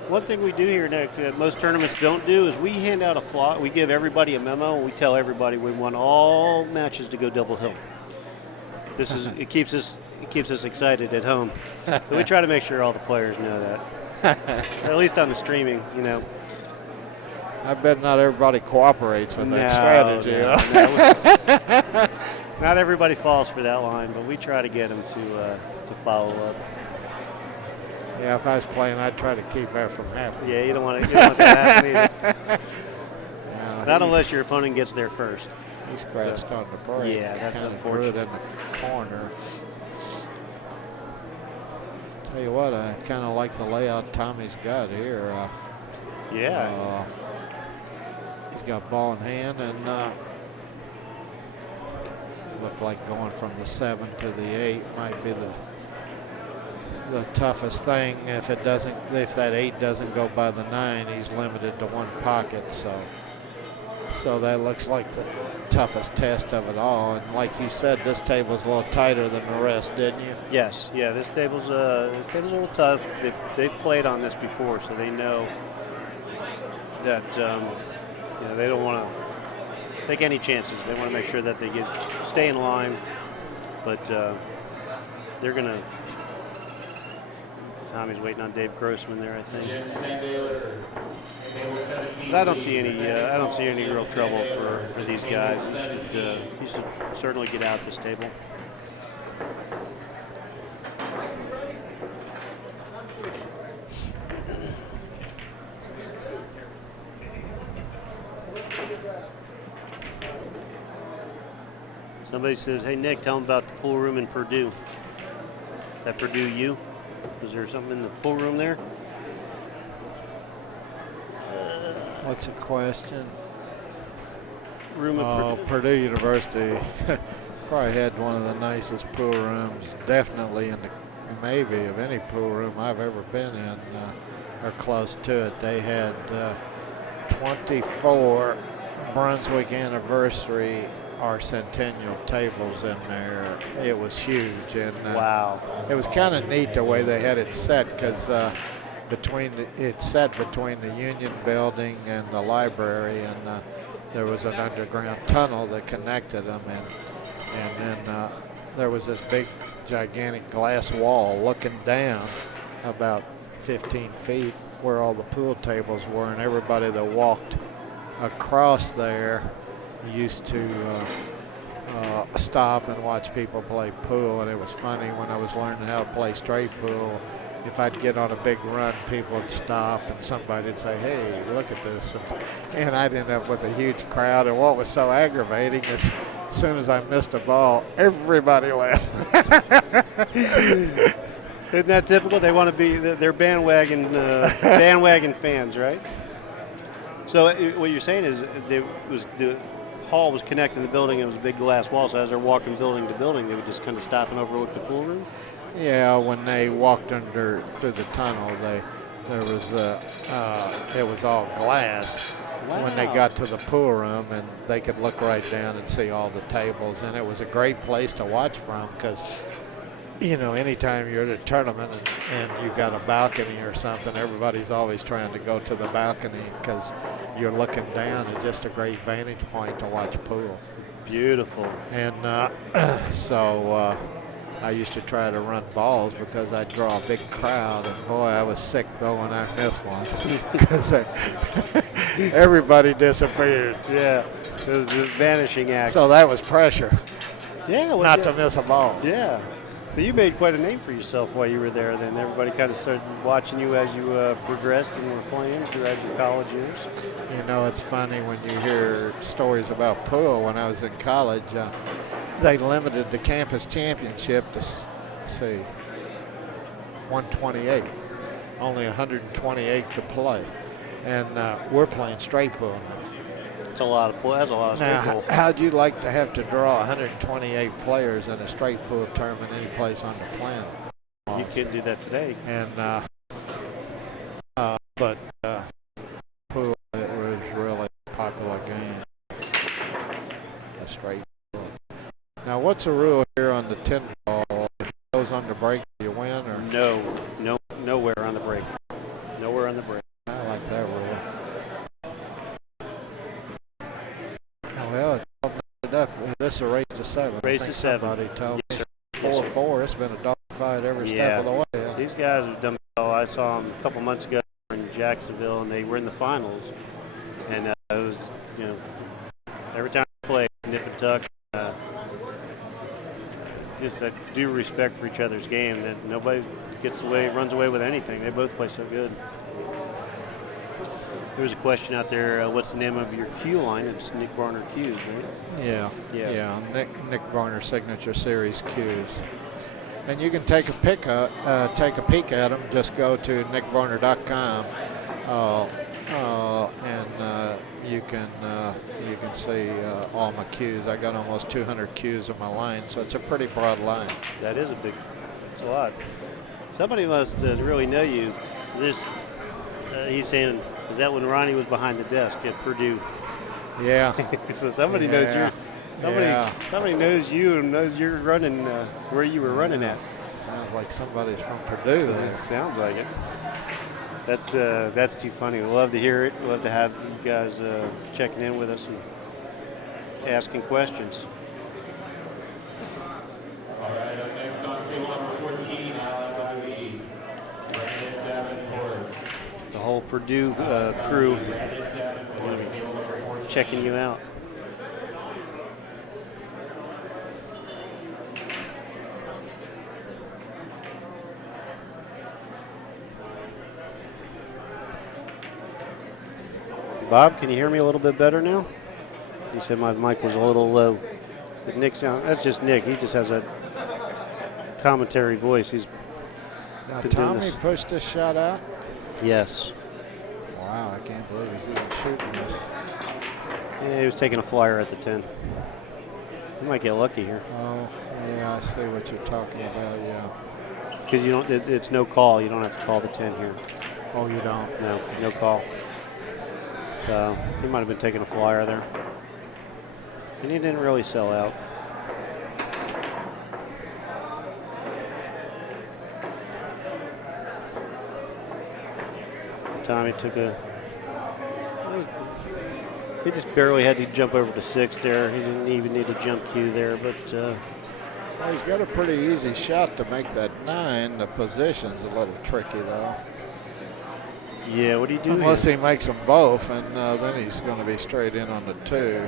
One thing we do here, Nick, that most tournaments don't do is we hand out a flyer. We give everybody a memo, and we tell everybody we want all matches to go double hill. It keeps us excited at home. So we try to make sure all the players know that, or at least on the streaming, I bet not everybody cooperates with that strategy. No. Not everybody falls for that line, but we try to get them to follow up. Yeah, if I was playing, I'd try to keep that from happening. Yeah, you don't want that to happen either. Not unless your opponent gets there first. He scratched on the break. Yeah, that's kind unfortunate. Of threw it in the corner. Tell you what, I kind of like the layout Tommy's got here. Yeah. He's got ball in hand and look like going from the 7 to the 8 might be the toughest thing. If that 8 doesn't go by the 9, he's limited to one pocket. So that looks like the toughest test of it all. And like you said, this table's a little tighter than the rest, didn't you? Yes. Yeah. This table's a little tough. They've played on this before, so they know that they don't want to take any chances. They want to make sure that they stay in line, but they're gonna Tommy's waiting on Dave Grossman there, I think. But I don't see any real trouble for these guys. He should certainly get out this table. Somebody says, "Hey Nick, tell them about the pool room in Purdue." That Purdue U? Was there something in the pool room there? What's the question? Room at Purdue University probably had one of the nicest pool rooms, definitely maybe of any pool room I've ever been in, or close to it. They had 24 Brunswick anniversary or centennial tables in there. It was huge, and wow, it was kind of neat the way they had it set, because it's set between the Union Building and the library, and there was an underground tunnel that connected them, and then there was this big, gigantic glass wall looking down about 15 feet where all the pool tables were, and everybody that walked across there used to stop and watch people play pool. And it was funny when I was learning how to play straight pool, if I'd get on a big run, people would stop and somebody would say, "Hey, look at this," and I'd end up with a huge crowd. And what was so aggravating is, as soon as I missed a ball, everybody left. Isn't that typical? They want to be, they're bandwagon fans, right? So what you're saying is the hall was connecting the building. It was a big glass wall. So as they're walking building to building, they would just kind of stop and overlook the pool room. Yeah, when they walked through the tunnel, it was all glass. Wow. When they got to the pool room, and they could look right down and see all the tables, and it was a great place to watch from, because anytime you're at a tournament and you got a balcony or something, everybody's always trying to go to the balcony because you're looking down, and just a great vantage point to watch pool. Beautiful. And so I used to try to run balls because I'd draw a big crowd, and boy, I was sick though when I missed one, because everybody disappeared. Yeah, it was a vanishing act. So that was pressure. Yeah, well, not to miss a ball. Yeah. So you made quite a name for yourself while you were there. Then everybody kind of started watching you as you progressed and were playing throughout your college years. It's funny when you hear stories about pool. When I was in college, they limited the campus championship to, 128. Only 128 could play. And we're playing straight pool now. That's a lot of pool. That's a lot of straight pool. How'd you like to have to draw 128 players in a straight pool tournament any place on the planet? You couldn't do that today. And but pool, it was really a popular game. A straight pool. Now, what's the rule here on the 10 ball? If it goes on the break, do you win, or no, nowhere on the break. Nowhere on the break. I like that rule. Well, it's all made up. This is a race to 7. Race to 7. Somebody told Yes, me sir. 4-4. It's been a dog fight every step of the way. Yeah. These guys have done well. I saw them a couple months ago in Jacksonville, and they were in the finals. And it was, every time they play, nip and tuck. Just that due respect for each other's game, that nobody runs away with anything. They both play so good. There's a question out there, what's the name of your cue line? It's Nick Varner cues, right? Yeah. Nick Varner Signature Series cues. And you can take a peek at them. Just go to nickvarner.com, and you can see all my cues. I got almost 200 cues in my line, so it's a pretty broad line. That is it's a lot. Somebody must really know you. He's saying, is that when Ronnie was behind the desk at Purdue? Yeah. So somebody knows you. Somebody knows you and knows you're running where you were running at. Sounds like somebody's from Purdue there. It sounds like it. That's too funny. We love to hear it. We love to have you guys checking in with us and asking questions. All right, up next on table number 14, whole Purdue crew checking you out. Bob, can you hear me a little bit better now? You said my mic was a little low. But Nick that's just Nick. He just has that commentary voice. He's Now, been doing Tommy this. pushed this shot out. Yes. Wow, I can't believe he's even shooting this. Yeah, he was taking a flyer at the 10. He might get lucky here. Oh, yeah, I see what you're talking about, yeah. Because you don't. It's no call. You don't have to call the 10 here. Oh, you don't? No call. So he might have been taking a flyer there. And he didn't really sell out. Tommy took he just barely had to jump over to 6 there. He didn't even need a jump cue there, but Well, he's got a pretty easy shot to make that 9. The position's a little tricky, though. yeah, what do you do? Unless here? he makes them both, and then he's going to be straight in on the 2.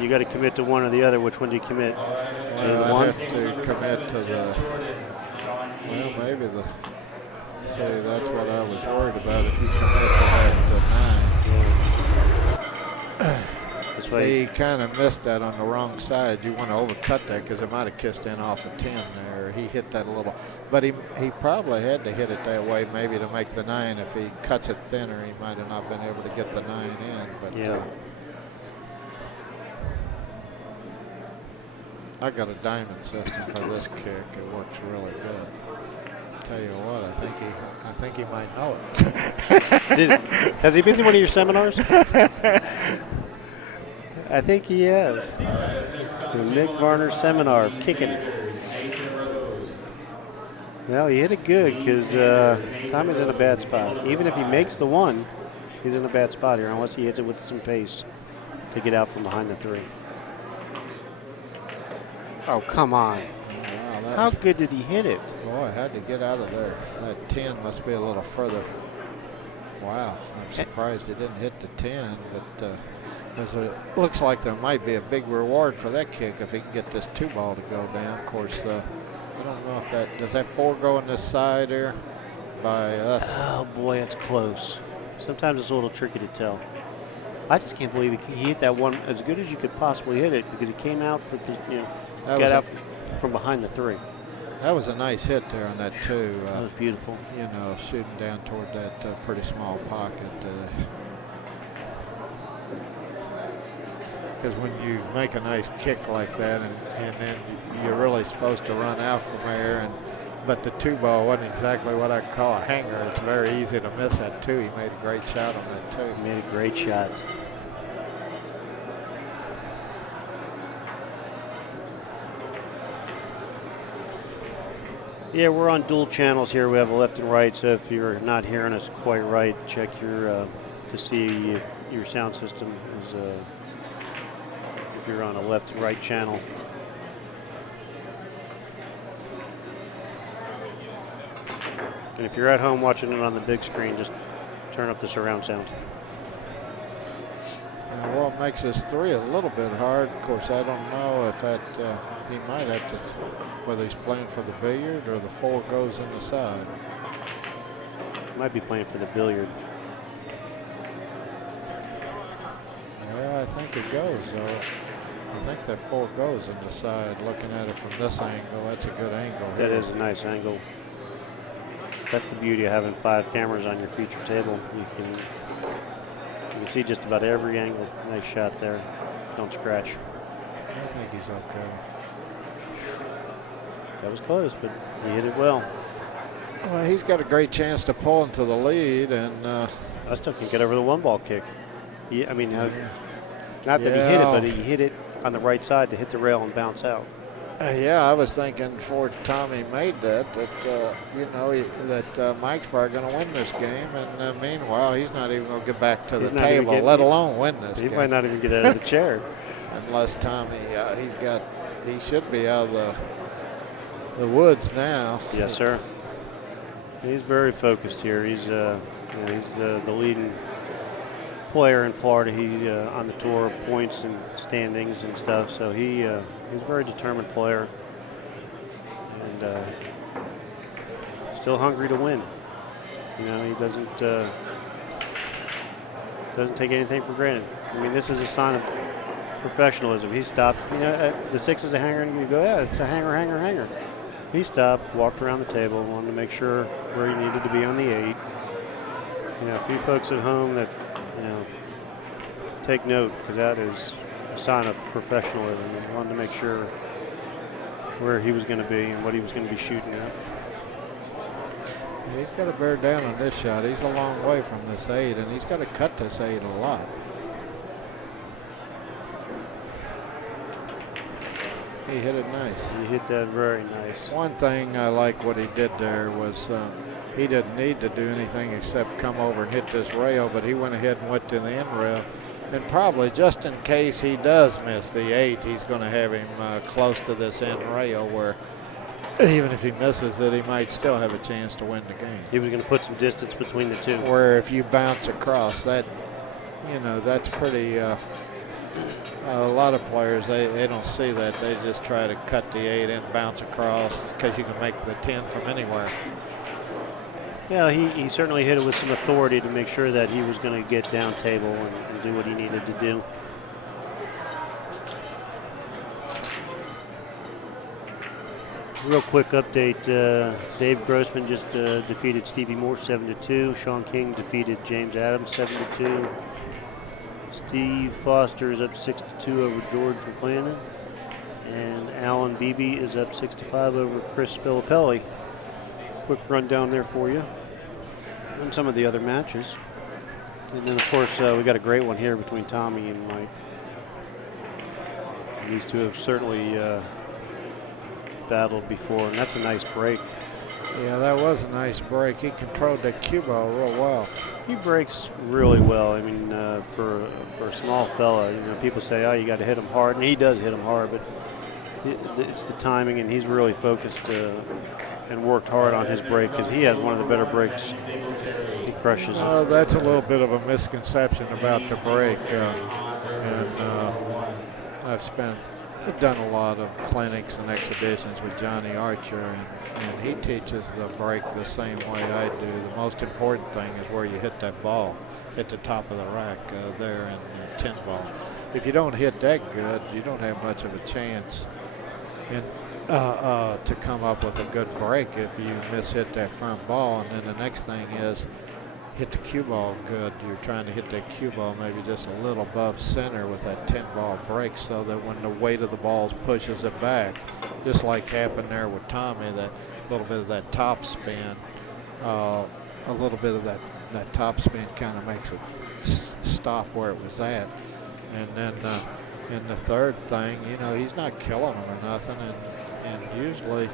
You got to commit to one or the other. Which one do you commit? To Well, the I'd one? have to commit to the, well, maybe the, see, that's what I was worried about, if you commit to that 9. That's why See, he kind of missed that on the wrong side. You want to overcut that because it might have kissed in off a 10 there. He hit that a little, but he probably had to hit it that way maybe to make the 9. If he cuts it thinner, he might have not been able to get the 9 in. But Yeah. I got a diamond system for this kick. It works really good. Tell you what, I think he might know it. Has he been to one of your seminars? I think he has. The Nick Varner seminar of kicking. Well, he hit it good because Tommy's in a bad spot. Even if he makes the 1, he's in a bad spot here unless he hits it with some pace to get out from behind the 3. Oh, come on. Wow, How good did he hit it? boy, I had to get out of there. That 10 must be a little further. Wow, I'm surprised he didn't hit the 10, but looks like there might be a big reward for that kick if he can get this 2 ball to go down. Of course, I don't know if does that 4 go on this side here by us? Oh, boy, it's close. Sometimes it's a little tricky to tell. I just can't believe he hit that one as good as you could possibly hit it because he came out for, got out from behind the 3. That was a nice hit there on that 2. That was beautiful. Shooting down toward that pretty small pocket. Because when you make a nice kick like that and then you're really supposed to run out from there, but the 2 ball wasn't exactly what I call a hanger. It's very easy to miss that 2. He made a great shot on that 2. He made a great shot. Yeah, we're on dual channels here. We have a left and right, so if you're not hearing us quite right, check your to see if your sound system is if you're on a left and right channel. And if you're at home watching it on the big screen, just turn up the surround sound. Well, it makes this 3 a little bit hard. Of course, I don't know if that he might have to, whether he's playing for the billiard or the 4 goes in the side. Might be playing for the billiard. Well, I think it goes, though. I think that 4 goes in the side. Looking at it from this angle, that's a good angle. That is a nice angle. That's the beauty of having 5 cameras on your feature table. You can see just about every angle. Nice shot there. Don't scratch. I think he's okay. That was close, but he hit it well. Well, he's got a great chance to pull into the lead, and I still can get over the 1 ball kick. yeah. Not that he hit it, but he hit it on the right side to hit the rail and bounce out. Yeah, I was thinking before Tommy made that Mike's probably going to win this game, and meanwhile, he's not even going to get back to the table, let alone win this game. He might not even get out of the chair. Unless Tommy, he should be out of the woods now. Yes, sir. He's very focused here. He's he's the leading player in Florida. He on the tour points and standings and stuff. So he's a very determined player and still hungry to win. You know, he doesn't take anything for granted. I mean, this is a sign of professionalism. He stopped. You know, the 6 is a hanger, and you go, yeah, it's a hanger, hanger, hanger. He stopped, walked around the table, wanted to make sure where he needed to be on the 8. You know, a few folks at home that, you know, take note, because that is a sign of professionalism. He wanted to make sure where he was going to be and what he was going to be shooting at. He's got to bear down on this shot. He's a long way from this 8, and he's got to cut this 8 a lot. He hit it nice. He hit that very nice. One thing I like what he did there was he didn't need to do anything except come over and hit this rail, but he went ahead and went to the end rail. And probably just in case he does miss the 8, he's going to have him close to this end rail where even if he misses it, he might still have a chance to win the game. He was going to put some distance between the two. Where if you bounce across that, you know, that's pretty, a lot of players, they don't see that. They just try to cut the 8 and bounce across because you can make the 10 from anywhere. Yeah, he certainly hit it with some authority to make sure that he was going to get down table and do what he needed to do. Real quick update, Dave Grossman just defeated Stevie Moore 7-2. Sean King defeated James Adams 7-2. Steve Foster is up 6-2 over George McClendon. And Alan Beebe is up 6-5 over Chris Filippelli. Quick rundown there for you on some of the other matches. And then, of course, we got a great one here between Tommy and Mike. And these two have certainly battled before, and that's a nice break. Yeah, that was a nice break. He controlled that cue ball real well. He breaks really well. I mean, for a small fella, you know, people say, oh, you got to hit him hard, and he does hit him hard, but it's the timing, and he's really focused and worked hard on his break because he has one of the better breaks. He crushes it. That's a little bit of a misconception about the break, I've done a lot of clinics and exhibitions with Johnny Archer, and he teaches the break the same way I do. The most important thing is where you hit that ball at the top of the rack there in the 10 ball. If you don't hit that good, you don't have much of a chance to come up with a good break if you mishit that front ball. And then the next thing is hit the cue ball good. You're trying to hit that cue ball maybe just a little above center with that 10 ball break so that when the weight of the balls pushes it back, just like happened there with Tommy, that little bit of that top spin, a little bit of that top spin kind of makes it stop where it was at. And then in the third thing, you know, he's not killing them or nothing, and usually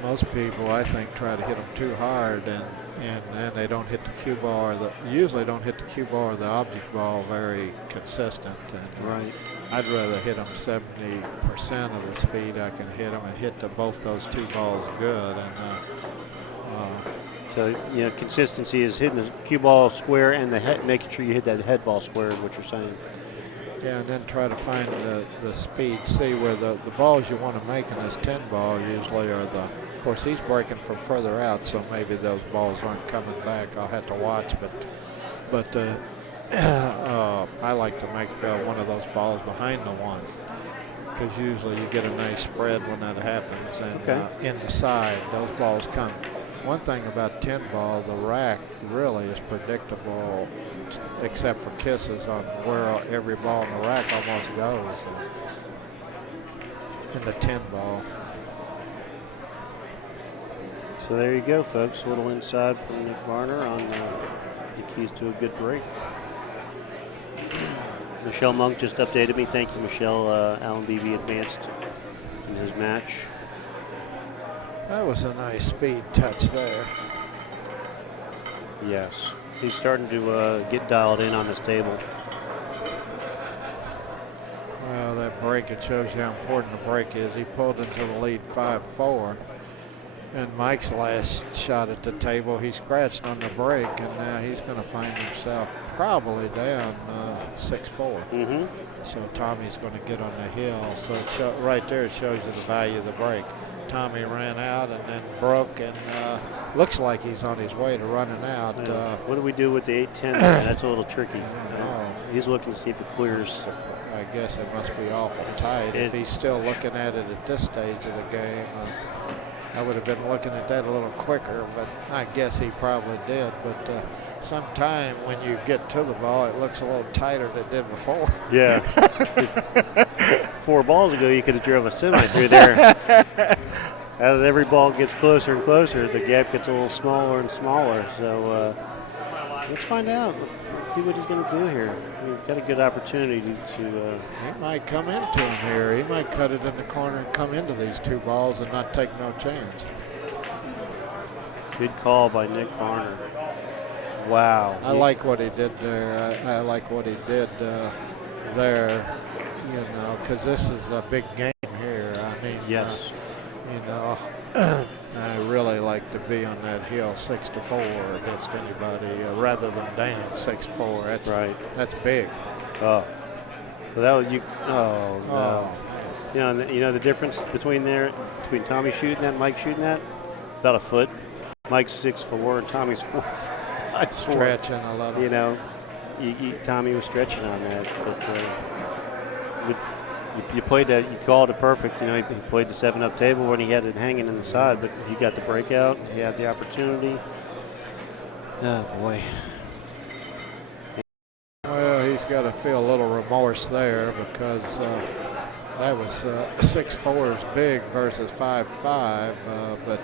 most people, I think, try to hit them too hard, and then they don't hit the cue ball usually don't hit the cue ball or the object ball very consistent. And right. I'd rather hit them 70% of the speed I can hit them and hit both those two balls good. And so, you know, consistency is hitting the cue ball square and making sure you hit that head ball square is what you're saying. Yeah, and then try to find the speed. See where the balls you want to make in this 10 ball usually are of course, he's breaking from further out, so maybe those balls aren't coming back. I'll have to watch, but I like to make one of those balls behind the one because usually you get a nice spread when that happens. And in the side, those balls come. One thing about 10 ball, the rack really is predictable except for kisses on where every ball in the rack almost goes in the 10 ball. So there you go, folks. A little inside from Nick Varner on the keys to a good break. Michelle Monk just updated me. Thank you, Michelle. Alan Beebe advanced in his match. That was a nice speed touch there. Yes. He's starting to get dialed in on this table. Well, that break, it shows you how important the break is. He pulled into the lead 5-4. And Mike's last shot at the table, he scratched on the break, and now he's going to find himself probably down 6-4. Mm-hmm. So Tommy's going to get on the hill. So right there it shows you the value of the break. Tommy ran out and then broke, and looks like he's on his way to running out. What do we do with the 8-10? That's a little tricky. I don't know. He's looking to see if it clears. I guess it must be awful tight. If he's still looking at it at this stage of the game, I would have been looking at that a little quicker, but I guess he probably did. But sometime when you get to the ball, it looks a little tighter than it did before. Yeah. 4 balls ago, you could have drove a semi through there. As every ball gets closer and closer, the gap gets a little smaller and smaller. So let's find out. Let's see what he's going to do here. I mean, he's got a good opportunity to. He might come into him here. He might cut it in the corner and come into these 2 balls and not take no chance. Good call by Nick Varner. Wow. I like what he did there. I like what he did there, you know, because this is a big game here. I mean, yes. You know, I really like to be on that hill 6-4 against anybody rather than down 6-4. That's right. That's big. Oh, well, that was you. Oh no. Man. You know the difference between Tommy shooting that and Mike shooting that? About a foot. Mike's 6'4" and Tommy's 5'4". Stretching a little. You know, Tommy was stretching on that, but you played that. You called it perfect. You know, he played the 7-up table when he had it hanging in the side, but he got the breakout. He had the opportunity. Oh boy. Well, he's got to feel a little remorse there because that was 6-4 is big versus 5-5, but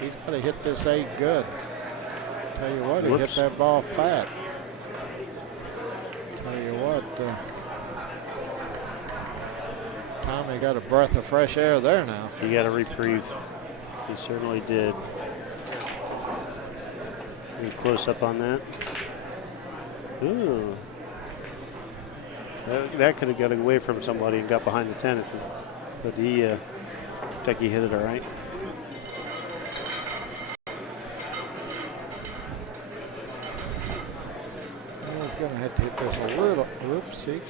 he's got to hit this 8 good. Tell you what, he hit that ball fat. Tell you what, Tommy got a breath of fresh air there now. He got a reprieve. He certainly did. Close up on that. Ooh. That could have got away from somebody and got behind the 10, but he, I think he hit it all right. He's going to have to hit this a little. Oops, he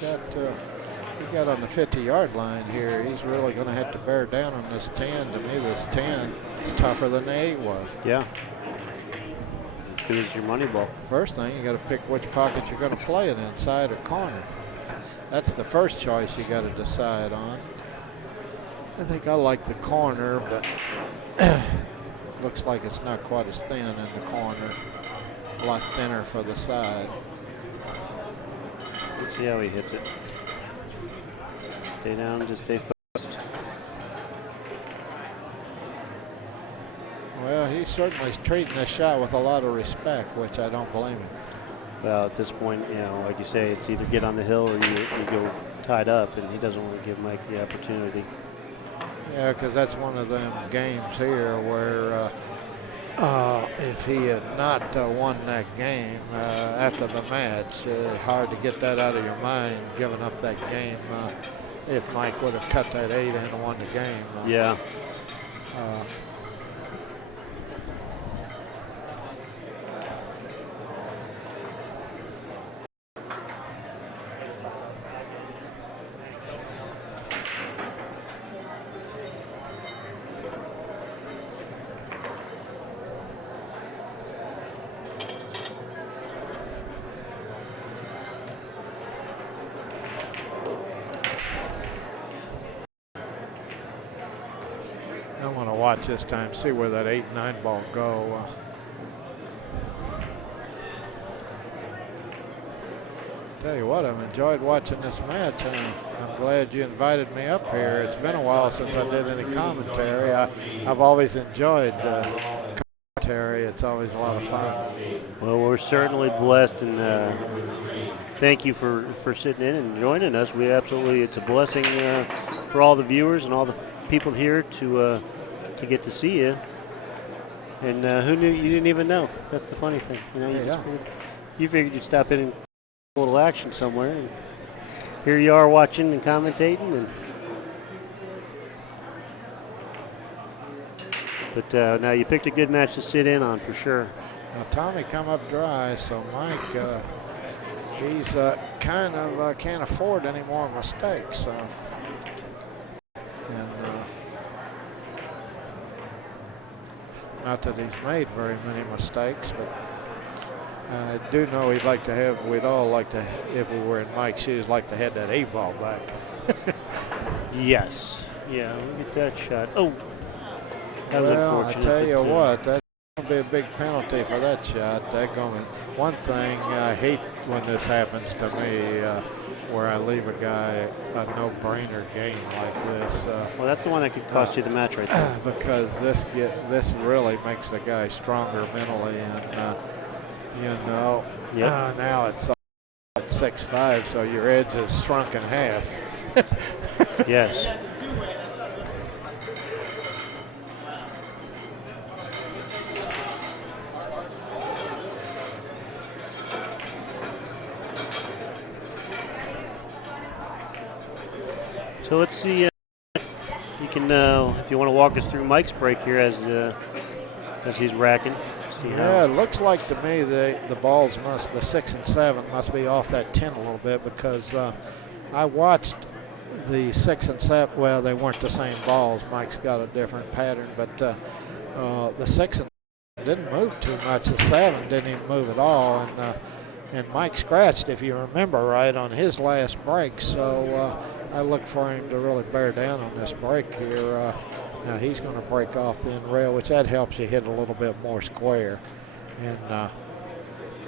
got on the 50-yard line here. He's really going to have to bear down on this 10. To me, this 10 is tougher than the 8 was. Yeah. Good as your money ball. First thing, you got to pick which pocket you're going to play it in, side or corner. That's the first choice you got to decide on. I think I like the corner, but looks like it's not quite as thin in the corner. A lot thinner for the side. Let's see how he hits it. Stay down, just stay focused. Well, he's certainly treating this shot with a lot of respect, which I don't blame him. Well, at this point, you know, like you say, it's either get on the hill or you go tied up, and he doesn't want to give Mike the opportunity. Yeah, because that's one of them games here where if he had not won that game after the match, hard to get that out of your mind, giving up that game. If Mike would have cut that 8 in and won the game. Yeah. I want to watch this time, see where that 8-9 ball go. Tell you what, I've enjoyed watching this match. I'm glad you invited me up here. It's been a while since I did any commentary. I've always enjoyed commentary. It's always a lot of fun. Well, we're certainly blessed, and thank you for sitting in and joining us. It's a blessing for all the viewers and all the people here to get to see you. And who knew? You didn't even know. That's the funny thing. You know, you figured you'd stop in and a little action somewhere, and here you are watching and commentating. And But now you picked a good match to sit in on for sure. Now Tommy come up dry, so Mike, he's kind of can't afford any more mistakes. And not that he's made very many mistakes, but I do know we'd all like to, if we were in Mike's shoes, like to have that 8-ball back. Yes. Yeah, we'll get that shot. Oh, that was Well, I unfortunate. tell you but, what, that's going to be a big penalty for that shot. One thing I hate when this happens to me, where I leave a guy a no-brainer game like this. well, that's the one that could cost you the match right there. Because this really makes the guy stronger mentally, and now it's at 6'5", so your edge is shrunk in half. Yes. So let's see. You can, if you want to walk us through Mike's break here as he's racking. Yeah, it looks like to me the balls the 6 and 7 must be off that 10 a little bit, because I watched the 6 and 7. Well, they weren't the same balls. Mike's got a different pattern, but the 6 and 7 didn't move too much. The 7 didn't even move at all, and Mike scratched, if you remember right, on his last break. So I look for him to really bear down on this break here. Now he's going to break off the end rail, which that helps you hit a little bit more square. And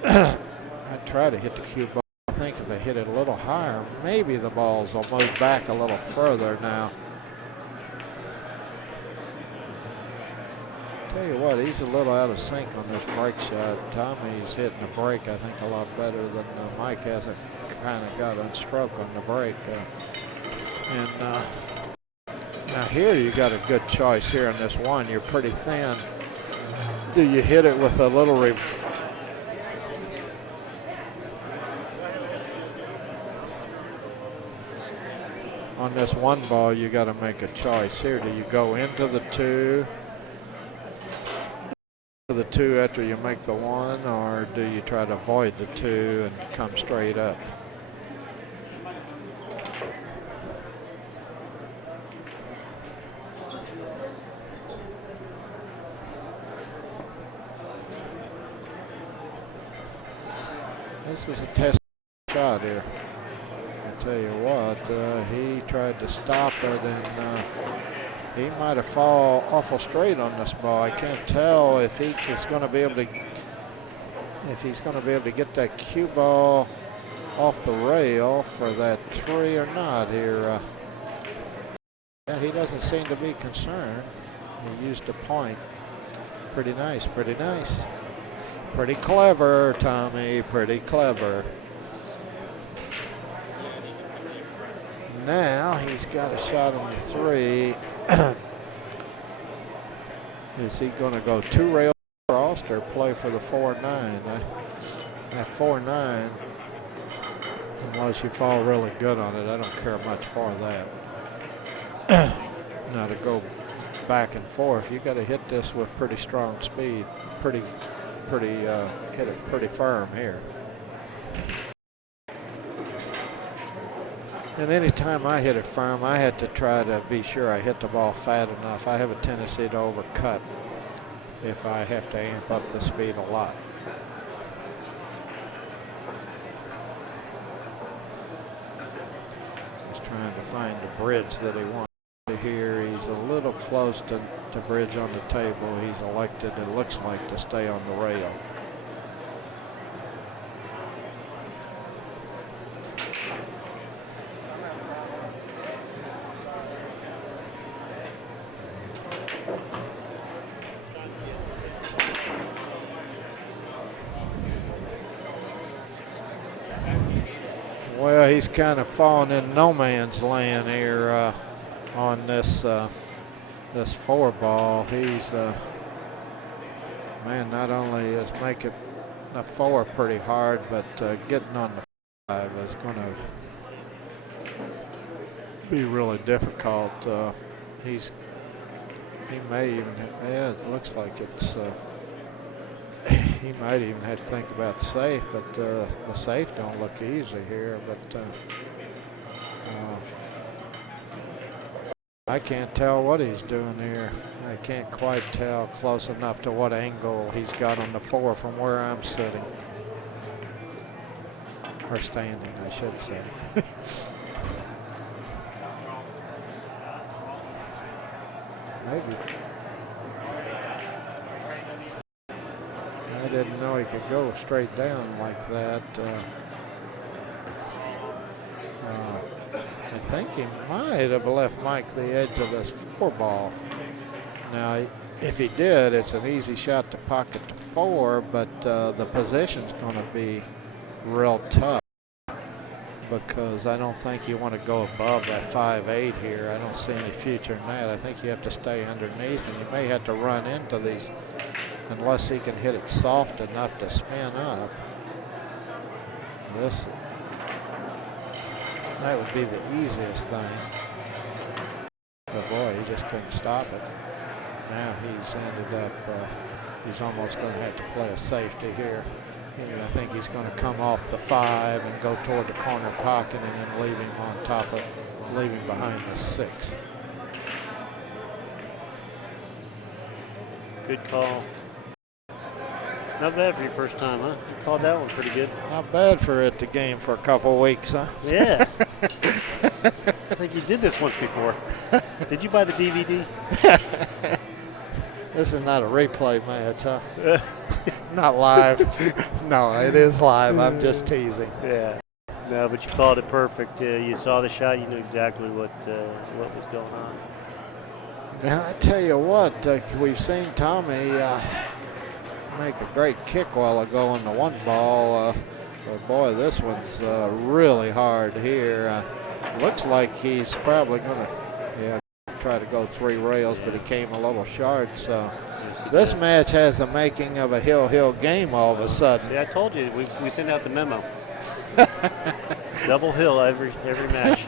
I try to hit the cue ball. I think if I hit it a little higher, maybe the balls will move back a little further now. Tell you what, he's a little out of sync on this break shot. Tommy's hitting the break, I think, a lot better than Mike has. It kind of got on stroke on the break. Now here you got a good choice here on this one. You're pretty thin. Do you hit it with a little on this one ball? You got to make a choice here. Do you go into the 2 after you make the 1, or do you try to avoid the 2 and come straight up? This is a test shot here. I tell you what, he tried to stop it, and he might have fallen awful straight on this ball. I can't tell if he's going to be able to get that cue ball off the rail for that 3 or not here. Yeah, he doesn't seem to be concerned. He used a point. Pretty nice, pretty nice. Pretty clever, Tommy, pretty clever. Now he's got a shot on the 3. Is he going to go 2 rails across or play for the 4-9? That 4-9, unless you fall really good on it, I don't care much for that. Now to go back and forth, you got to hit this with pretty strong speed, hit it pretty firm here. And anytime I hit it firm, I had to try to be sure I hit the ball fat enough. I have a tendency to overcut if I have to amp up the speed a lot. He's trying to find the bridge that he wants here. He's a little close to bridge on the table. He's elected, it looks like, to stay on the rail. Well, he's kind of fallen in no man's land here on this this 4 ball. He's man, not only is making the 4 pretty hard, but getting on the 5 is going to be really difficult. He's He may even, yeah, it looks like it's, he might even have to think about safe, but the safe don't look easy here, but I can't tell what he's doing here. I can't quite tell close enough to what angle he's got on the 4 from where I'm sitting. Or standing, I should say. Maybe. I didn't know he could go straight down like that. I think he might have left Mike the edge of this 4 ball. Now, if he did, it's an easy shot to pocket to 4, but the position's going to be real tough because I don't think you want to go above that 5-8 here. I don't see any future in that. I think you have to stay underneath, and you may have to run into these unless he can hit it soft enough to spin up. That would be the easiest thing. But boy, he just couldn't stop it. Now he's ended up, he's almost going to have to play a safety here. I think he's going to come off the 5 and go toward the corner pocket and then leave him on top of, leave him behind the 6. Good call. Not bad for your first time, huh? You called that one pretty good. Not bad for it to game for a couple of weeks, huh? Yeah. I think you did this once before. Did you buy the DVD? This is not a replay match, huh? Not live. No, it is live. I'm just teasing. Yeah. No, but you called it perfect. You saw the shot. You knew exactly what was going on. Now, I tell you what, we've seen Tommy make a great kick a while ago on the 1 ball. But boy, this one's really hard here. Looks like he's probably going to try to go 3 rails, but he came a little short. So this match has the making of a hill game all of a sudden. See, I told you, we sent out the memo. Double hill every match.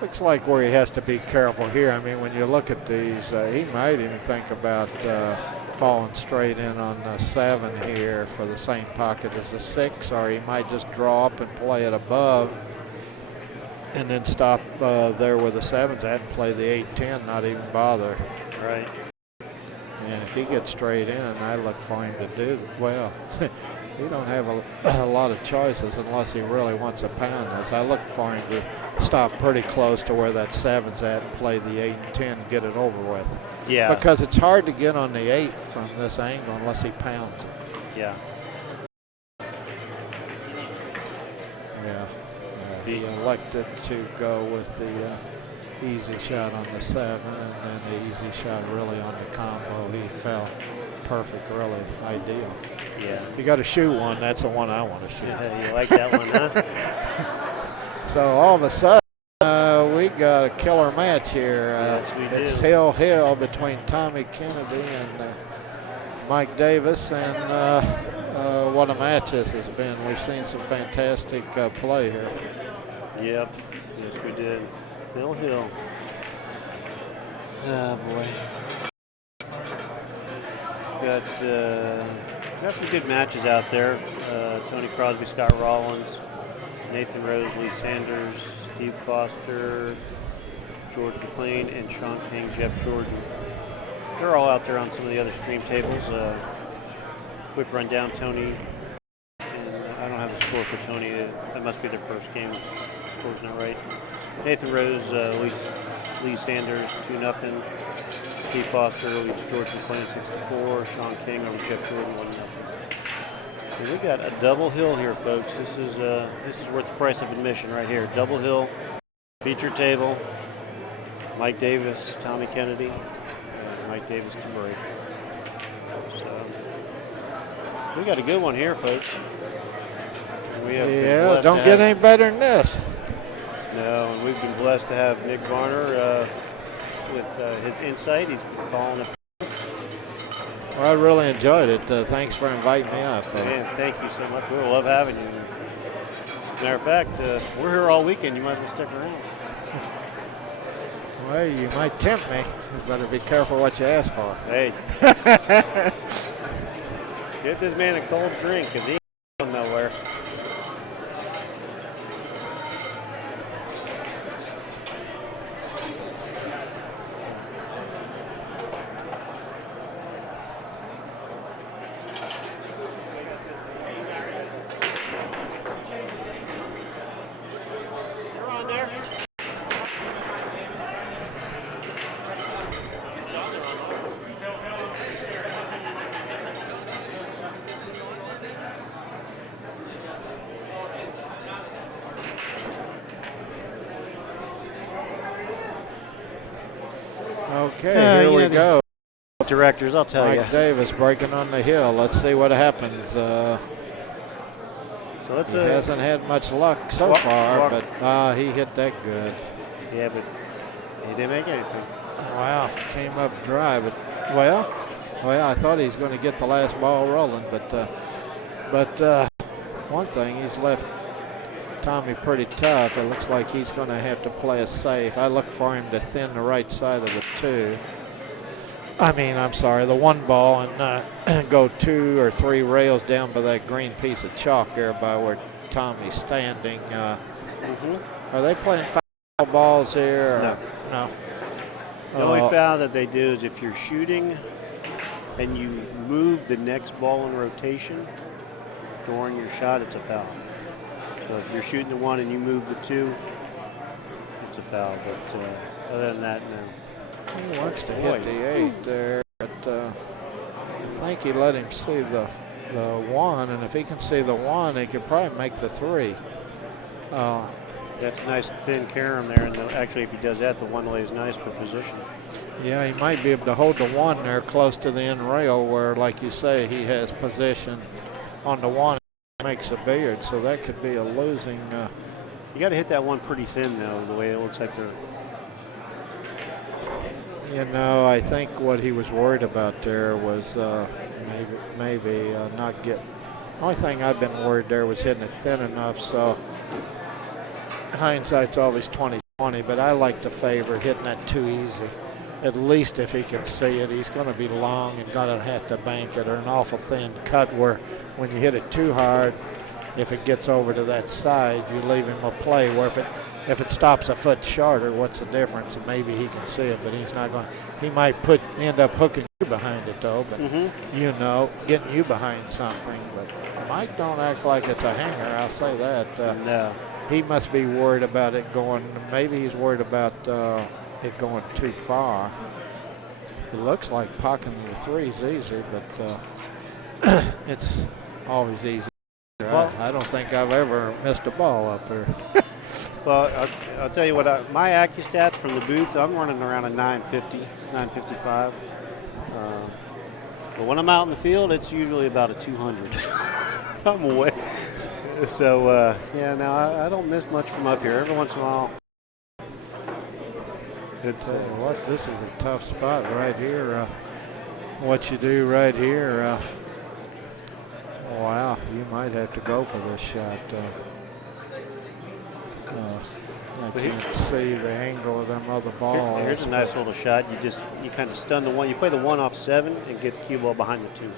Looks like where he has to be careful here. I mean, when you look at these, he might even think about falling straight in on the 7 here for the same pocket as the 6, or he might just draw up and play it above and then stop there where the 7's at and play the 8-10, not even bother. Right. And if he gets straight in, I look for him to do well. He don't have a lot of choices unless he really wants to pound this. I look for him to stop pretty close to where that 7's at and play the 8 and 10 and get it over with. Yeah. Because it's hard to get on the 8 from this angle unless he pounds it. Yeah. Yeah. He elected to go with the easy shot on the 7 and then the easy shot really on the combo. He felt perfect, really ideal. Yeah. If you got to shoot one, that's the one I want to shoot. Yeah, you like that one, huh? So all of a sudden, we got a killer match here. Yes, we it's do. hill between Tommy Kennedy and Mike Davis, and what a match this has been. We've seen some fantastic play here. Yep. Yes, we did. Hill. Oh, boy. Got some good matches out there. Tony Crosby, Scott Rollins, Nathan Rose, Lee Sanders, Steve Foster, George McLean, and Sean King, Jeff Jordan. They're all out there on some of the other stream tables. Quick rundown, Tony. And I don't have the score for Tony. That must be their first game. The score's not right. Nathan Rose leads Lee Sanders 2-0. Steve Foster leads George McLean 6-4. Sean King over Jeff Jordan 1-0. We got a double hill here, folks. This is worth the price of admission right here. Double hill, feature table. Mike Davis, Tommy Kennedy, and Mike Davis to break. So we got a good one here, folks. And we have don't get any better than this. No, and we've been blessed to have Nick Varner with his insight. He's calling it. Well, I really enjoyed it. Thanks for inviting me up. Man, thank you so much. We love having you. Matter of fact, we're here all weekend. You might as well stick around. Well, you might tempt me. You better be careful what you ask for. Hey. Get this man a cold drink because he ain't going nowhere. Okay, here we go. Directors, I'll tell you. Mike Davis breaking on the hill. Let's see what happens. So he hasn't had much luck so far, but he hit that good. Yeah, but he didn't make anything. Wow, came up dry, but well, I thought he was going to get the last ball rolling, but one thing, he's left Tommy pretty tough. It looks like he's going to have to play it safe. I look for him to thin the right side of the the one ball and go 2 or 3 rails down by that green piece of chalk there by where Tommy's standing. Are they playing foul balls here? No. The only foul that they do is if you're shooting and you move the next ball in rotation during your shot, it's a foul. So if you're shooting the 1 and you move the 2, it's a foul. But other than that, no. He wants to hit the 8 there, but I think he let him see the 1, and if he can see the 1, he could probably make the 3. That's a nice thin carom there, and actually if he does that, the 1 lays nice for position. Yeah, he might be able to hold the 1 there close to the end rail where, like you say, he has position on the 1 and makes a billiard, so that could be a losing. You got to hit that 1 pretty thin, though, the way it looks like they're. You know, I think what he was worried about there was maybe not get. The only thing I've been worried there was hitting it thin enough, so hindsight's always 20/20, but I like to favor hitting that too easy. At least if he can see it, he's going to be long and going to have to bank it, or an awful thin cut where when you hit it too hard, if it gets over to that side, you leave him a play where if it stops a foot shorter, what's the difference? And maybe he can see it, but he's not going. He might end up hooking you behind it though, but you know, getting you behind something. But Mike don't act like it's a hanger. I'll say that. No. He must be worried about it going. Maybe he's worried about it going too far. It looks like pocketing the 3's easy, but it's always easy. Well, I don't think I've ever missed a ball up there. Well, I'll tell you what, my AccuStats from the booth, I'm running around a 950, 955. But when I'm out in the field, it's usually about a 200. I'm away. So, yeah, no, I don't miss much from up here. Every once in a while. It's what, this is a tough spot right here. What you do right here, wow, you might have to go for this shot. I can't see the angle of them other balls. Here's a nice little shot. You kind of stun the 1. You play the 1 off 7 and get the cue ball behind the 2.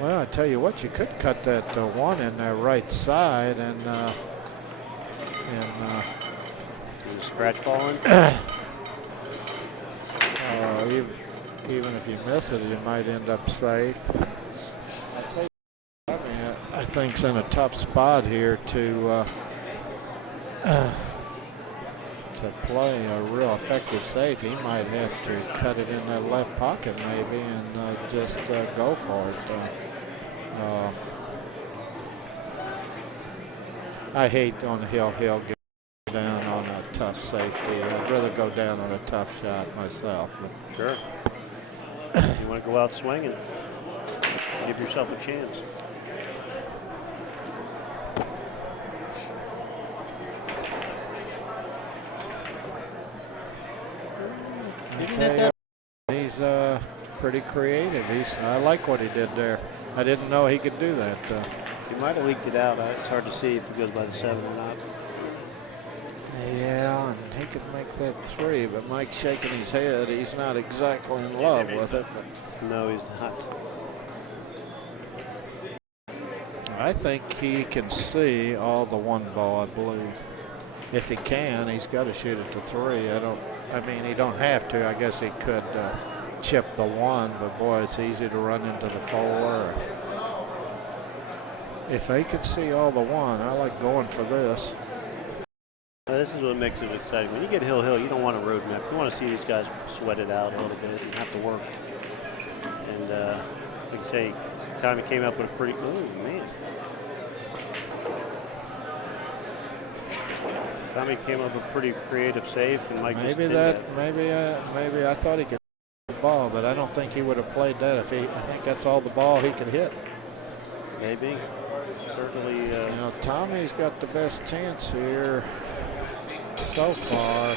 Well, I tell you what, you could cut that 1 in there right side and scratch falling. Even if you miss it, you might end up safe. I tell you, I think it's in a tough spot here to play a real effective save. He might have to cut it in that left pocket maybe and just go for it. I hate on the hill get down on a tough safety. I'd rather go down on a tough shot myself. But. Sure. You want to go out swinging. Give yourself a chance. He's pretty creative. I like what he did there. I didn't know he could do that. He might have leaked it out. It's hard to see if it goes by the 7 or not. Yeah, and he could make that 3, but Mike's shaking his head. He's not exactly in love with it. But no, he's not. I think he can see all the 1 ball, I believe. If he can, he's got to shoot it to 3. I mean, he don't have to. I guess he could chip the 1, but boy, it's easy to run into the 4. If they could see all the 1, I like going for this. This is what makes it exciting. When you get hill, you don't want a road map. You want to see these guys sweat it out a little bit and have to work. And like I say, Tommy came up with a pretty, oh man. Tommy came up with a pretty creative safe, and Mike just did that. Maybe I thought he could hit the ball, but I don't think he would have played that if he. I think that's all the ball he could hit. Maybe, certainly. Now Tommy's got the best chance here so far.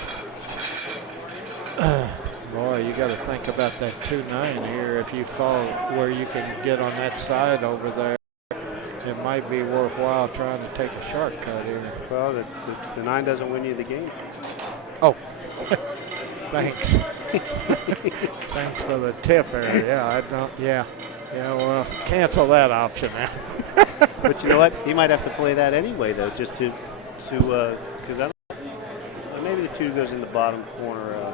Boy, you got to think about that 2-9 here. If you fall where you can get on that side over there, it might be worthwhile trying to take a shortcut here. Well, the 9 doesn't win you the game. Oh, thanks. Thanks for the tip there. Yeah, I don't. Yeah, well, cancel that option now. But you know what? He might have to play that anyway, though, just to because maybe the 2 goes in the bottom corner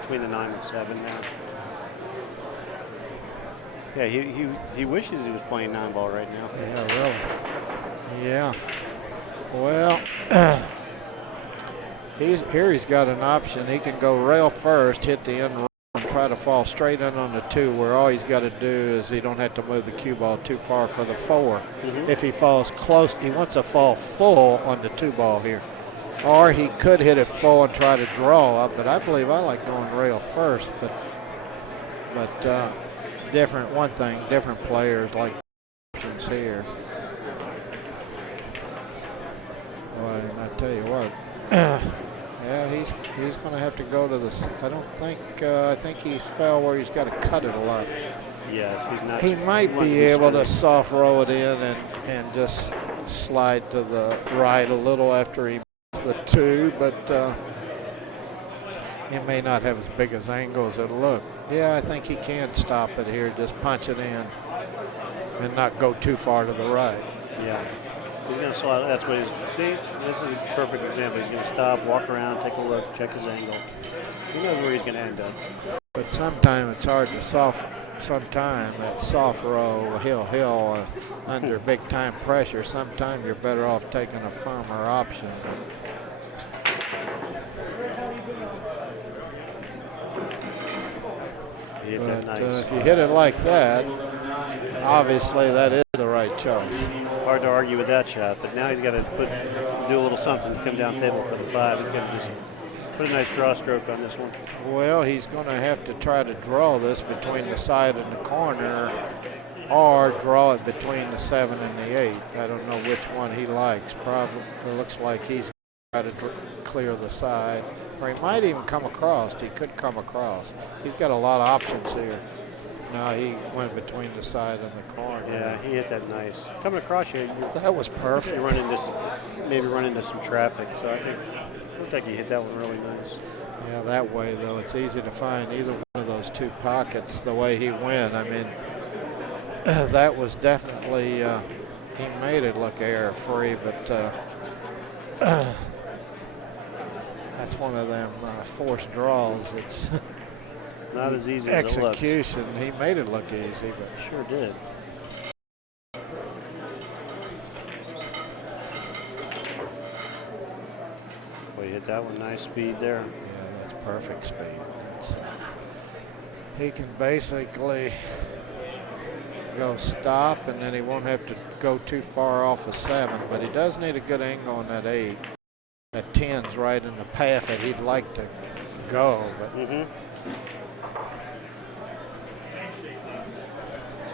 between the 9 and 7 now. Yeah, he wishes he was playing 9 ball right now. Yeah, really. Yeah. Well, he's got an option. He can go rail first, hit the end rail, and try to fall straight in on the 2, where all he's got to do is he don't have to move the cue ball too far for the 4. Mm-hmm. If he falls close, he wants to fall full on the 2 ball here. Or he could hit it full and try to draw up, but I believe I like going rail first. But different players like options here. Boy, and I tell you what, yeah, he's going to have to go to this. I think he fell where he's got to cut it a lot. Yes, he's not. He might be able to soft roll it in and just slide to the right a little after he missed the 2, but he may not have as big as angle as it'll look. Yeah, I think he can stop it here, just punch it in and not go too far to the right. Yeah. He's going to slide. That's what he's. See, this is a perfect example. He's going to stop, walk around, take a look, check his angle. He knows where he's going to end up. But sometimes it's hard to sometimes that soft roll, hill under big time pressure. Sometimes you're better off taking a firmer option. But nice. If you hit it like that, obviously that is the right choice. Hard to argue with that shot, but now he's got to do a little something to come down table for the 5. He's got to just put a nice draw stroke on this one. Well, he's going to have to try to draw this between the side and the corner, or draw it between the 7 and the 8. I don't know which one he likes. Probably it looks like he's going to clear the side, or he might even come across. He could come across. He's got a lot of options here. No, he went between the side and the corner. Yeah, he hit that nice. Coming across you, that was perfect. You maybe run into some traffic. So I think it looked like he hit that one really nice. Yeah, that way though, it's easy to find either one of those 2 pockets the way he went. I mean, that was definitely he made it look error-free, but that's one of them forced draws. It's not as easy as it looks. Execution, he made it look easy, but sure did. Well, you hit that one, nice speed there. Yeah, that's perfect speed. That's, he can basically go stop, and then he won't have to go too far off the 7, but he does need a good angle on that 8. That 10's right in the path that he'd like to go, but looks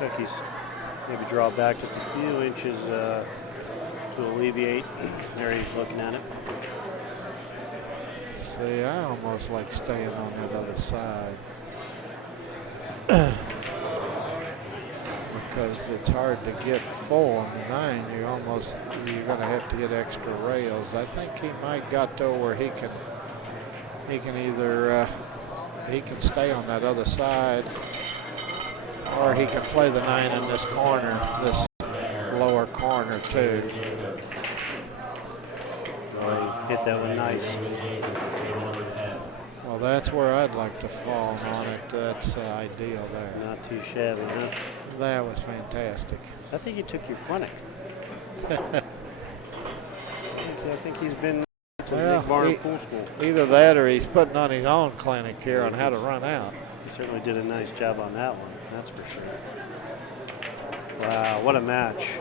like he's maybe draw back just a few inches to alleviate. There he's looking at it. see, I almost like staying on that other side. because it's hard to get full on the 9. You're going to have to get extra rails. I think he might got to where he can either he can stay on that other side, or he can play the 9 in this corner, this lower corner too. Oh, he hit that one nice. Well, that's where I'd like to fall on it. That's ideal there. Not too shabby, huh? That was fantastic. I think he took your clinic. I think he's been to the Varner Pool School. Either that or he's putting on his own clinic here on how to run out. He certainly did a nice job on that one, that's for sure. Wow, what a match.